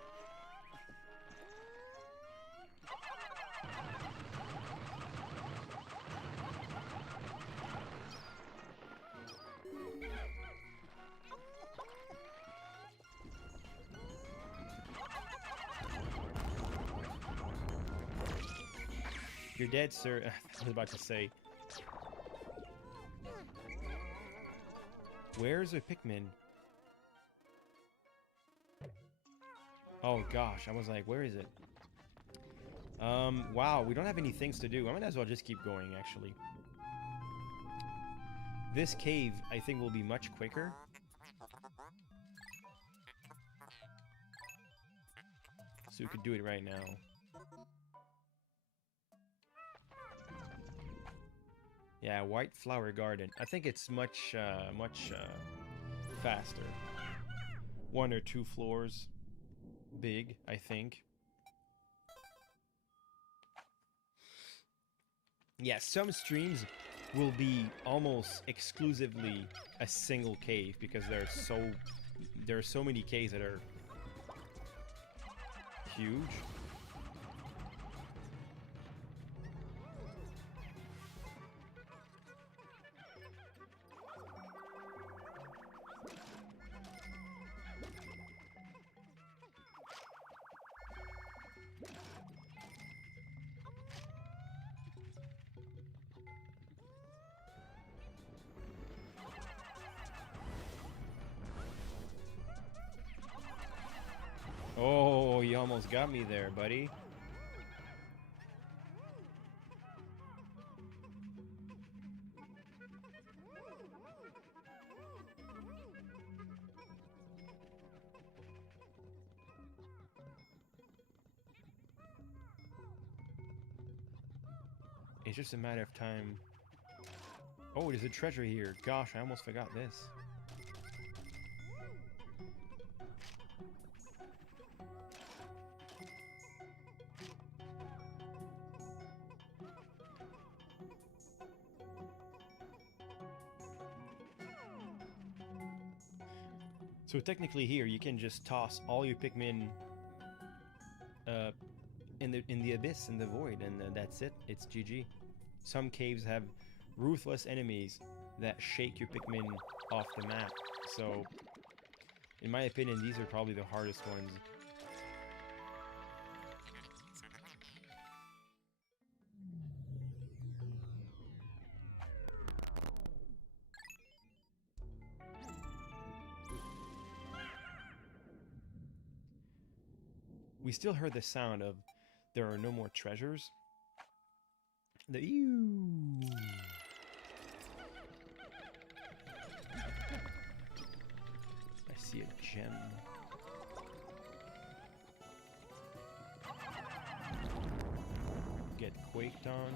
You're dead, sir. I was about to say. Where's a Pikmin? Oh gosh, I was like, where is it? Wow, we don't have any things to do. I might as well just keep going, actually. This cave, I think, will be much quicker. So we could do it right now. Yeah, White Flower Garden. I think it's much faster. 1 or 2 floors big, I think. Yeah, some streams will be almost exclusively a single cave because there are so many caves that are huge. Oh, you almost got me there, buddy. It's just a matter of time. Oh, there's a treasure here. Gosh, I almost forgot this. So technically here you can just toss all your Pikmin in the abyss, in the void, and that's it. It's GG. Some caves have ruthless enemies that shake your Pikmin off the map. So, in my opinion, these are probably the hardest ones. We still heard the sound of there are no more treasures. The ew. I see a gem. Get quaked on.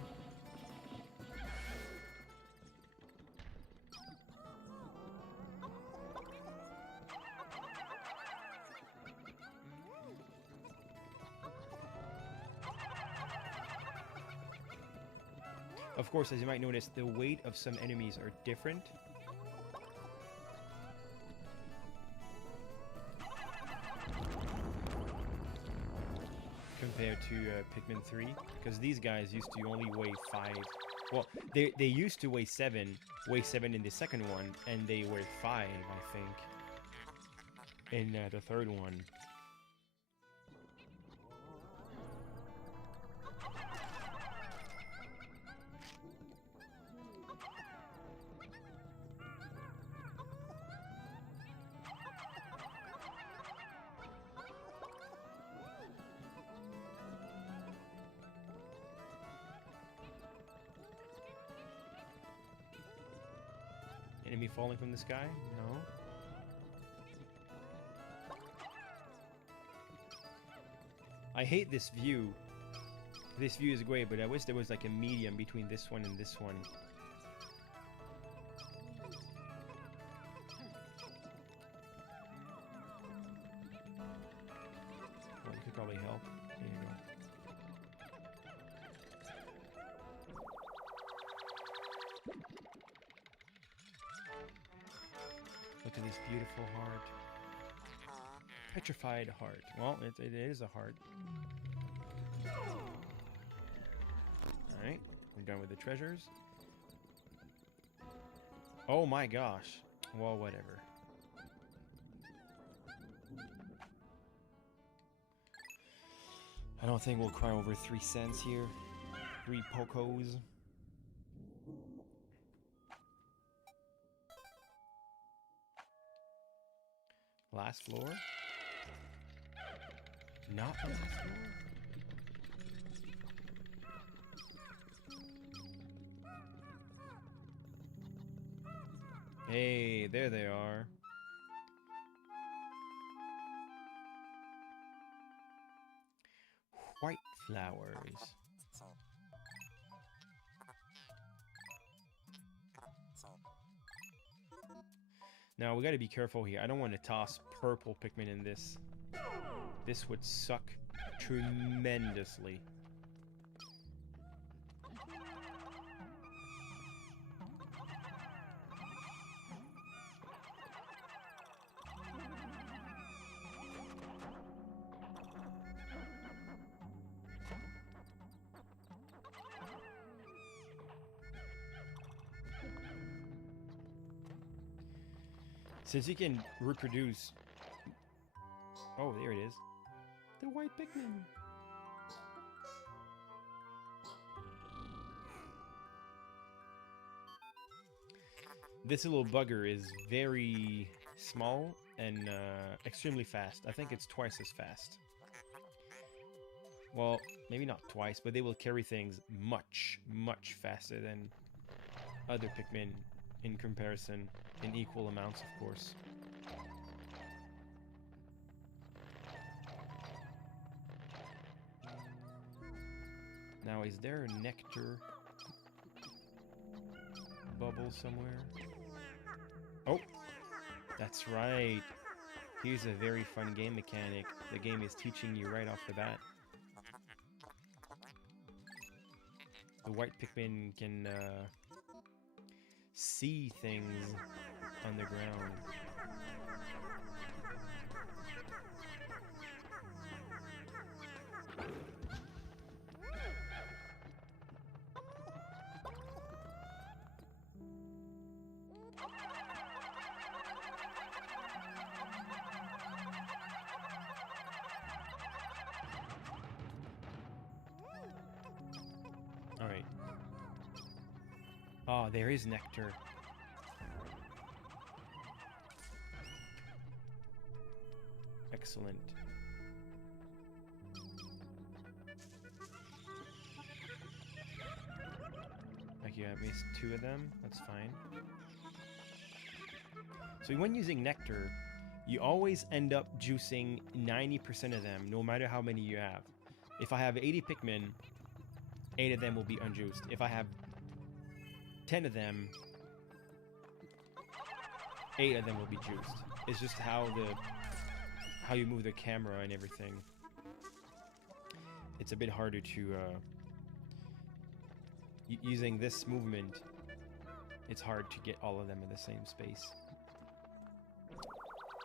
Of course, as you might notice, the weight of some enemies are different. Compared to Pikmin 3, because these guys used to only weigh 5. Well, they used to weigh 7 in the second one, and they were 5, I think, in the third one. Enemy falling from the sky? No. I hate this view. This view is great, but I wish there was like a medium between this one and this one. Well, you could probably help. There you go. Look at this beautiful heart. Petrified heart. Well, it is a heart. Alright, we're done with the treasures. Oh my gosh. Well, whatever. I don't think we'll cry over 3 cents here. 3 pocos. Last floor? Not the last floor? Hey, there they are. White flowers. Now, we gotta be careful here. I don't want to toss purple Pikmin in this. This would suck tremendously. Since you can reproduce... Oh, there it is. The white Pikmin. This little bugger is very small and extremely fast. I think it's twice as fast. Well, maybe not twice, but they will carry things much, much faster than other Pikmin in comparison, in equal amounts, of course. Now, is there a nectar bubble somewhere? Oh, that's right. Here's a very fun game mechanic. The game is teaching you right off the bat. The white Pikmin can see things on the ground. Alright. Oh, there is nectar. Excellent. Okay, I missed 2 of them. That's fine. So when using nectar, you always end up juicing 90% of them, no matter how many you have. If I have 80 Pikmin, 8 of them will be unjuiced. If I have 10 of them, 8 of them will be juiced. It's just how you move the camera and everything. It's a bit harder to using this movement. It's hard to get all of them in the same space.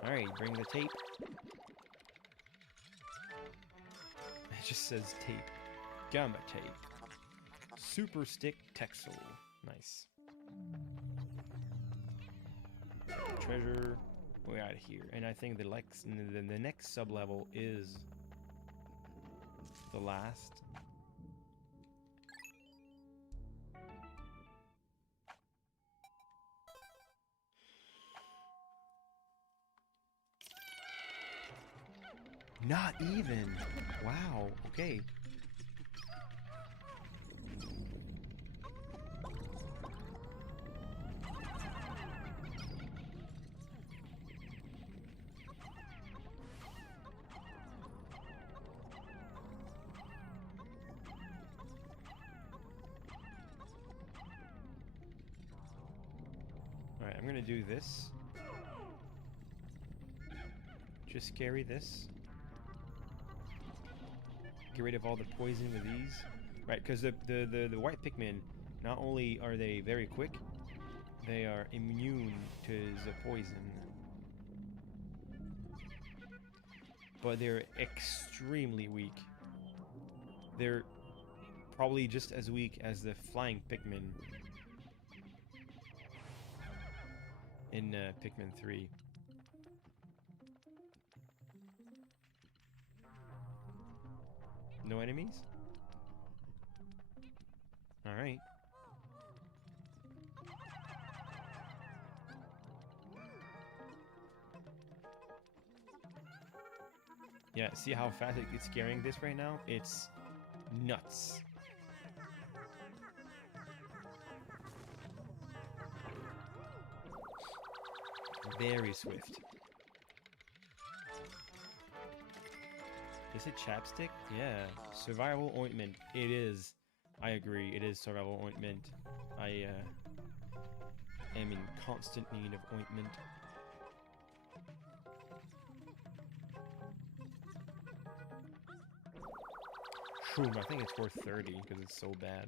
All right, bring the tape. It just says tape. Gamma tape. Super stick texel. Nice. Treasure. We're out of here. And I think the next sub-level is the last. Not even. Wow. Okay. Alright, I'm gonna do this. Just carry this. Get rid of all the poison with these. Right, because the white Pikmin, not only are they very quick, they are immune to the poison. But they're extremely weak. They're probably just as weak as the flying Pikmin in Pikmin 3. No enemies? Alright. Yeah, see how fast it's carrying this right now? It's nuts. Very swift. Is it chapstick? Yeah. Survival ointment. It is. I agree. It is survival ointment. I am in constant need of ointment. Shroom, I think it's worth 30 because it's so bad.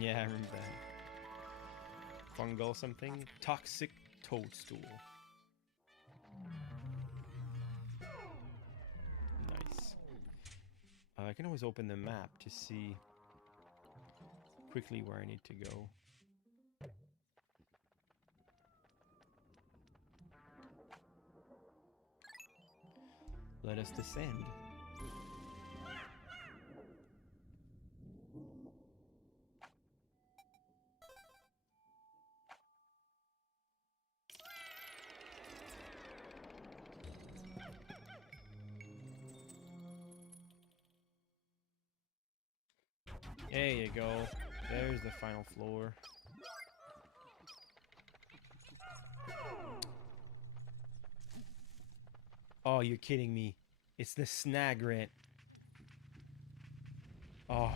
Yeah, I remember that. Fungal something? Toxic toadstool. Nice. I can always open the map to see quickly where I need to go. Let us descend. There you go. There's the final floor. Oh, you're kidding me. It's the snagret. Oh.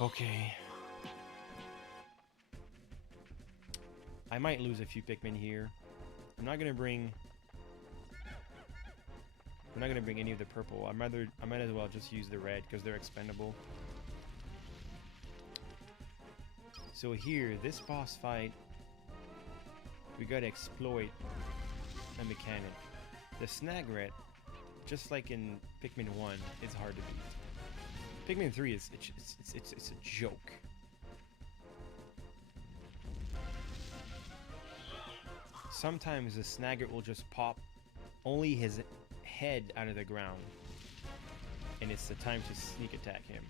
Okay. I might lose a few Pikmin here. I'm not gonna bring any of the purple. I might as well just use the red because they're expendable. So here, this boss fight, we gotta exploit a mechanic. The snagret, just like in Pikmin 1, it's hard to beat. Pikmin 3 is it's a joke. sometimes the Snagget will just pop only his head out of the ground. And it's the time to sneak attack him.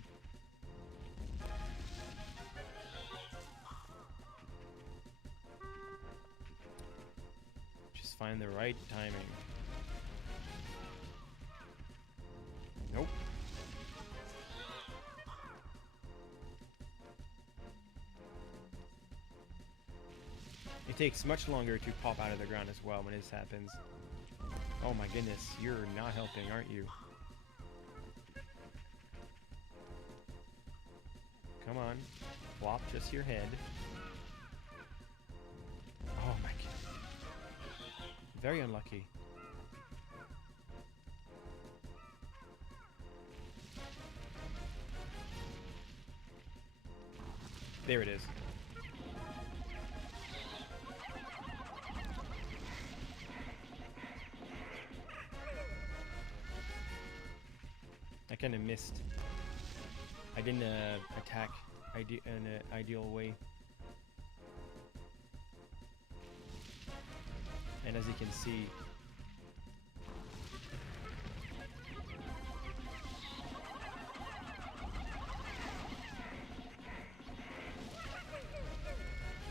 Just find the right timing. Nope. It takes much longer to pop out of the ground as well when this happens. Oh my goodness, you're not helping, aren't you? Come on. Flop just your head. Oh my god. Very unlucky. There it is. I kind of missed. I didn't attack in an ideal way. And as you can see,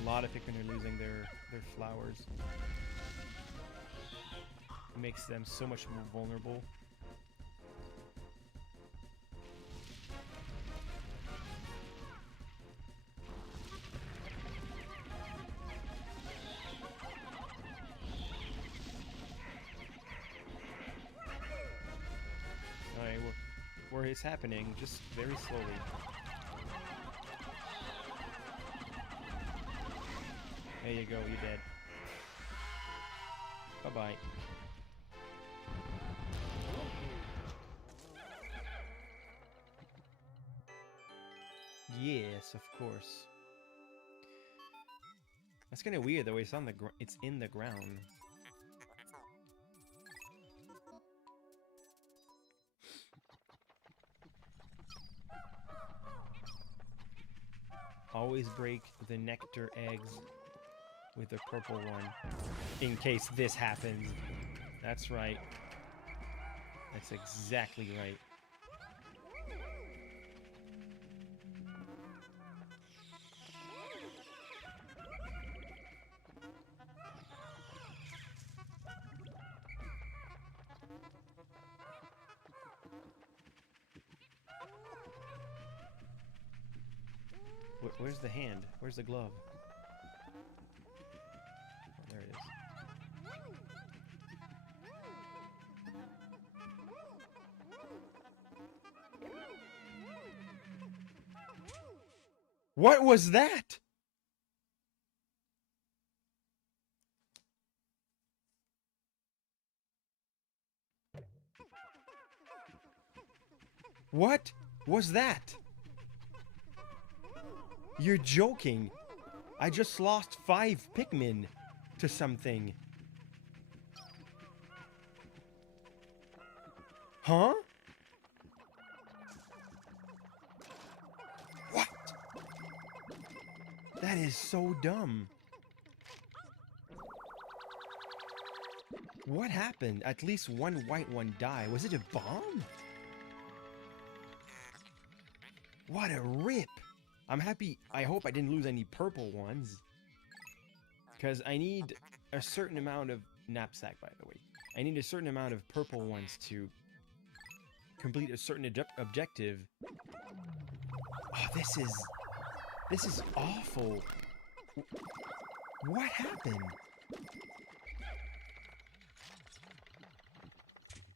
a lot of Pikmin are losing their flowers. It makes them so much more vulnerable. Alright, where it's happening, just very slowly. There you go, you're dead. Bye-bye. Yes, of course. That's kind of weird though. It's on the it's in the ground. Always break the nectar eggs with the purple one in case this happens. That's right. That's exactly right. Where's the hand? Where's the glove? Oh, there it is. What was that? What was that? You're joking. I just lost 5 Pikmin to something. Huh? What? That is so dumb. What happened? At least one white one died. Was it a bomb? What a rip. I'm happy. I hope I didn't lose any purple ones. Because I need a certain amount of... Knapsack, by the way. I need a certain amount of purple ones to complete a certain objective. Oh, this is awful. What happened?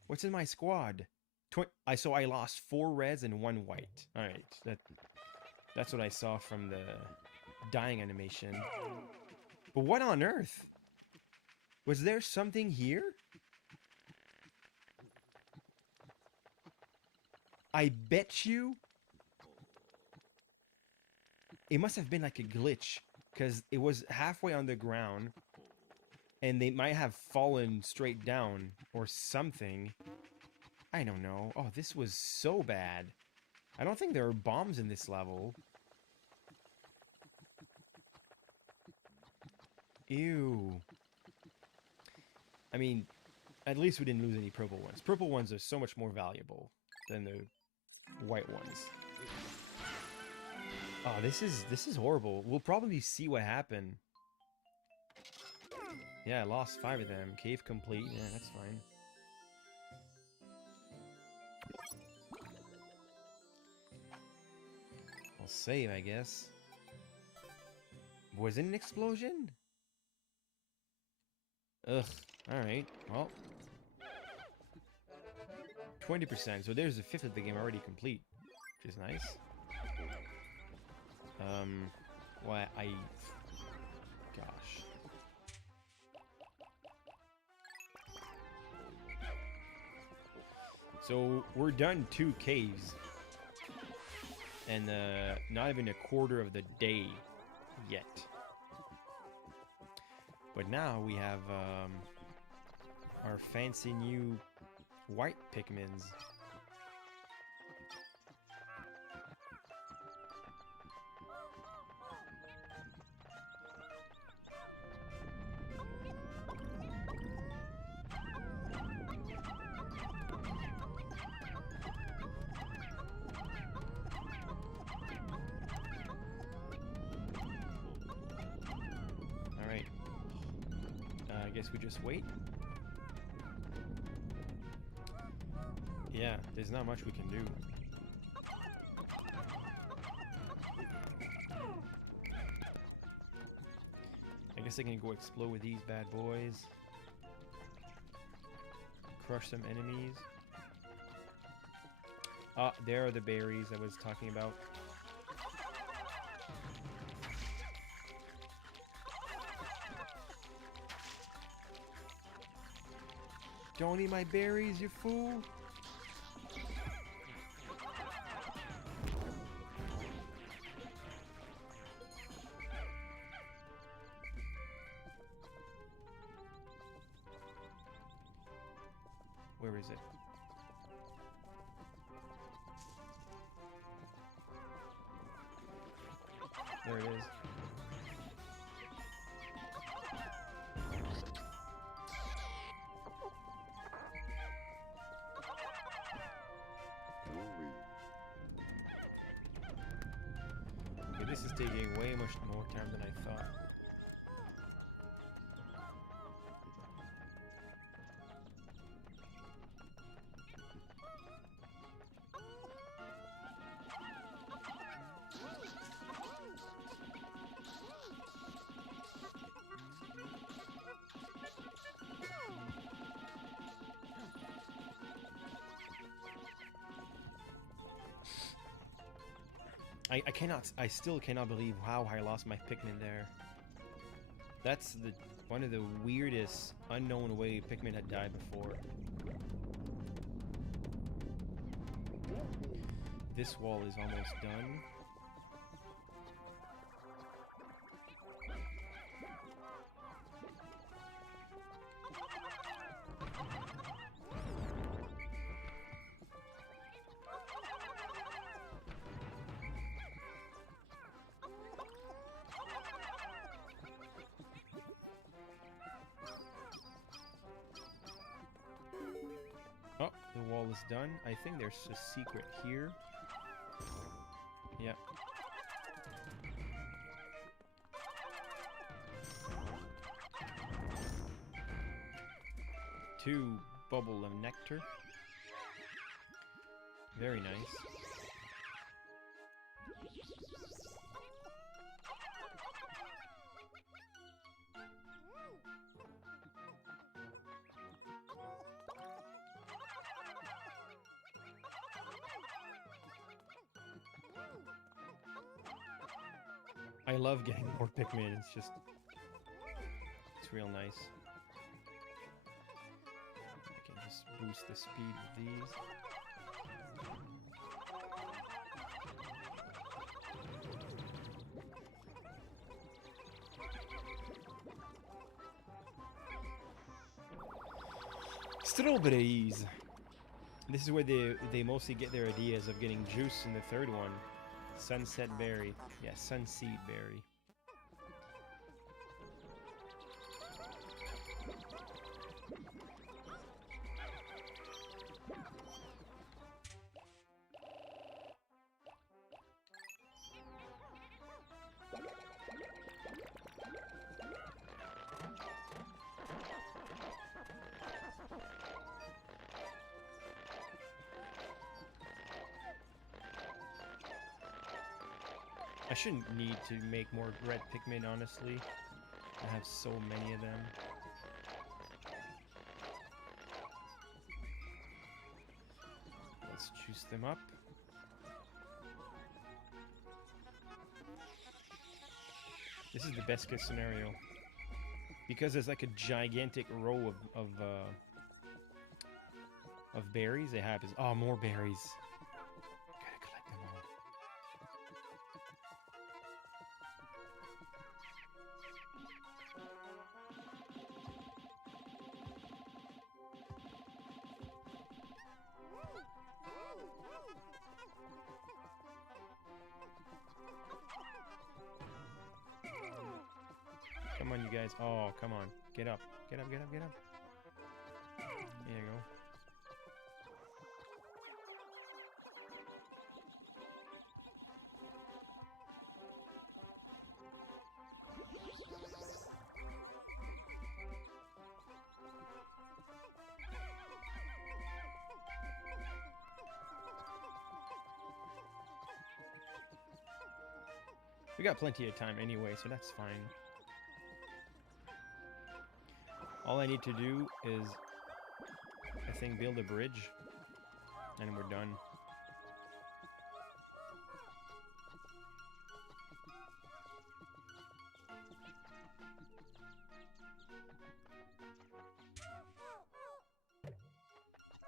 What's in my squad? So I lost 4 reds and 1 white. Alright, that's what I saw from the dying animation. But what on earth? Was there something here? I bet you it must have been like a glitch, because it was halfway on the ground and they might have fallen straight down or something. I don't know. Oh, this was so bad. I don't think there are bombs in this level. Ew. I mean, at least we didn't lose any purple ones. Purple ones are so much more valuable than the white ones. Oh, this is horrible. We'll probably see what happened. Yeah, I lost 5 of them. Cave complete. Yeah, that's fine. I'll save, I guess. Was it an explosion? Ugh. Alright, well. 20%, so there's a fifth of the game already complete. Which is nice. Well, Gosh. So, we're done 2 caves. And, not even a quarter of the day yet. But now we have, our fancy new white Pikmins. Alright. I guess we just wait. Yeah, there's not much we can do. I guess I can go explode with these bad boys. Crush some enemies. Ah, there are the berries I was talking about. Don't eat my berries, you fool! Where is it? There it is. Okay, this is taking way much more time than I thought. I still cannot believe how I lost my Pikmin there. That's one of the weirdest unknown way Pikmin had died before. This wall is almost done. Oh, the wall is done. I think there's a secret here. Yep. Two bubble of nectar. Very nice. I love getting more Pikmin, it's real nice. I can just boost the speed with these. Strawberries! This is where they mostly get their ideas of getting juice in the third one. Sunset berry. Yeah, sunseed berry. I shouldn't need to make more red Pikmin, honestly. I have so many of them. Let's juice them up. This is the best case scenario. Because there's like a gigantic row of berries they have. Oh, more berries. Gotta collect them all. Come on, you guys. Oh, come on. Get up. Get up, get up, get up. There you go. We got plenty of time anyway, so that's fine. All I need to do is, I think, build a bridge, and we're done.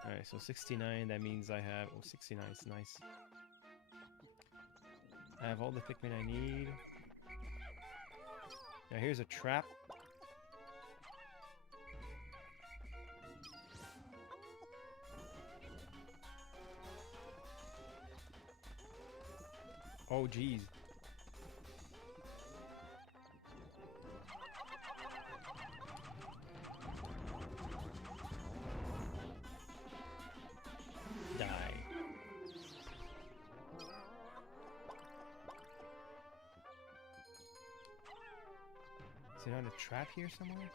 Alright, so 69, that means I have... Oh, 69 is nice. I have all the Pikmin I need. Now here's a trap. Oh, geez. Die. Is there not a trap here somewhere?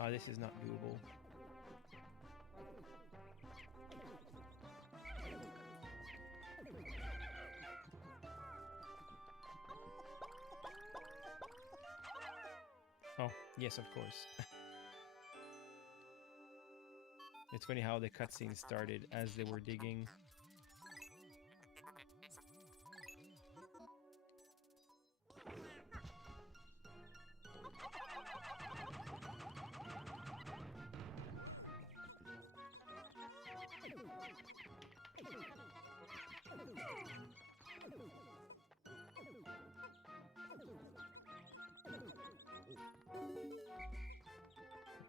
Oh, this is not doable. Oh, yes, of course. It's funny how the cutscene started as they were digging.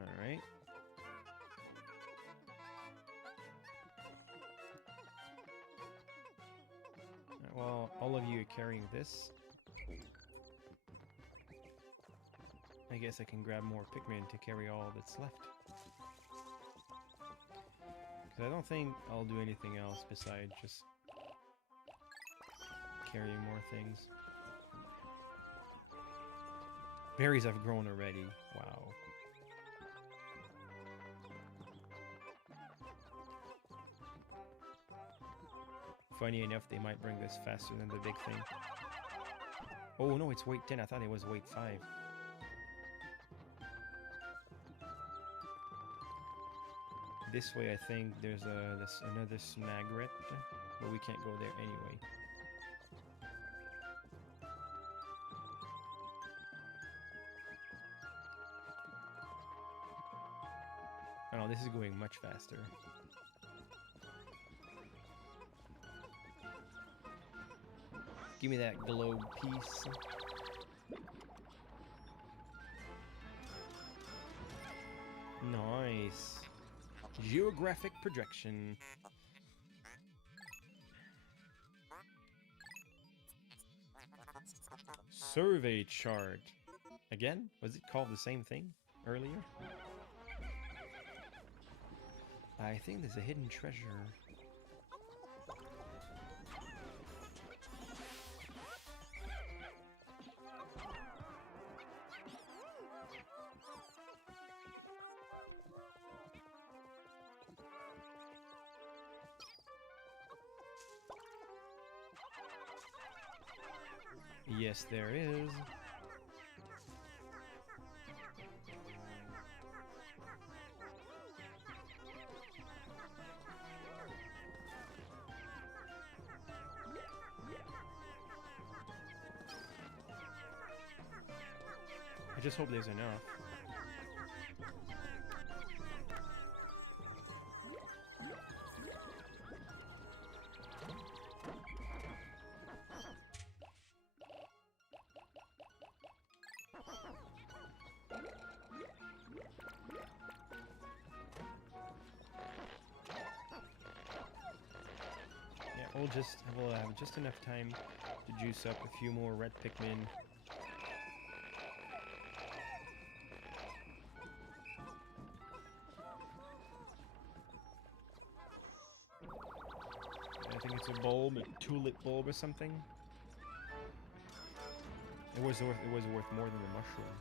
All right. Well, all of you are carrying this. I guess I can grab more Pikmin to carry all that's left. Because I don't think I'll do anything else besides just carrying more things. Berries have grown already. Wow. Funny enough, they might bring this faster than the big thing. Oh no, it's weight 10. I thought it was weight 5. This way, I think there's another snagret, but we can't go there anyway. Oh, this is going much faster. Give me that globe piece. Nice. Geographic projection. Survey chart. Again? Was it called the same thing earlier? I think there's a hidden treasure. Yes, there is. I just hope there's enough. Yeah, we'll have just enough time to juice up a few more red Pikmin. I think it's a bulb, a tulip bulb or something. It was worth more than the mushroom.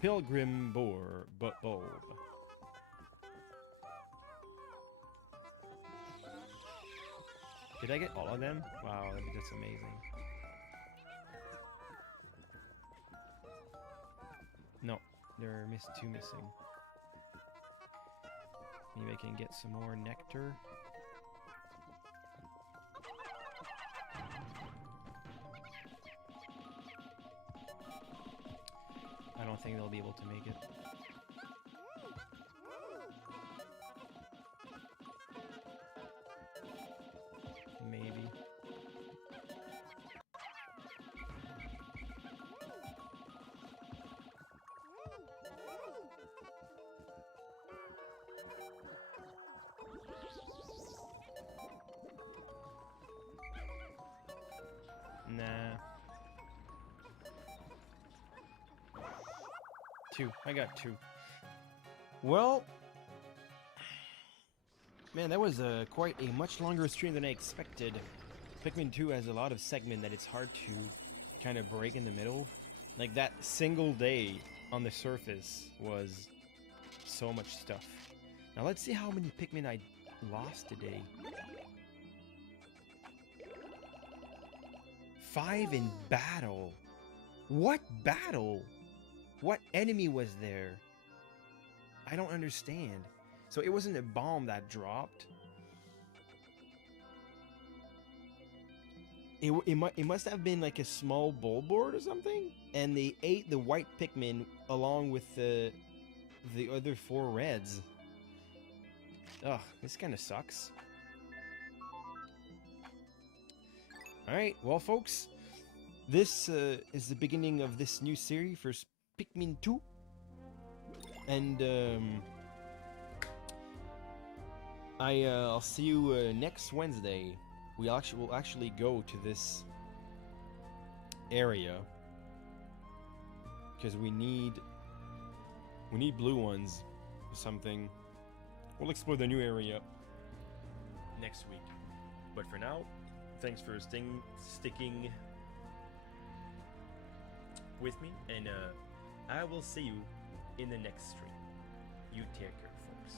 Pilgrim bulb. Did I get all of them? Wow, that's amazing. No, there are two missing. Maybe I can get some more nectar. I don't think they'll be able to make it. Maybe. Nah. 2. I got 2. Well, man, that was quite a much longer stream than I expected. Pikmin 2 has a lot of segment that it's hard to kind of break in the middle. Like that single day on the surface was so much stuff. Now let's see how many Pikmin I lost today. 5 in battle. What battle? What enemy was there? I don't understand. So it wasn't a bomb that dropped. It must have been like a small board or something, and they ate the white Pikmin along with the other 4 reds. Ugh, this kind of sucks. Alright, well folks, this is the beginning of this new series for Pikmin 2. And I'll see you next Wednesday. We'll actually go to this area because we need blue ones or something. We'll explore the new area next week. But for now, thanks for sticking with me, and I will see you in the next stream. You take care, folks.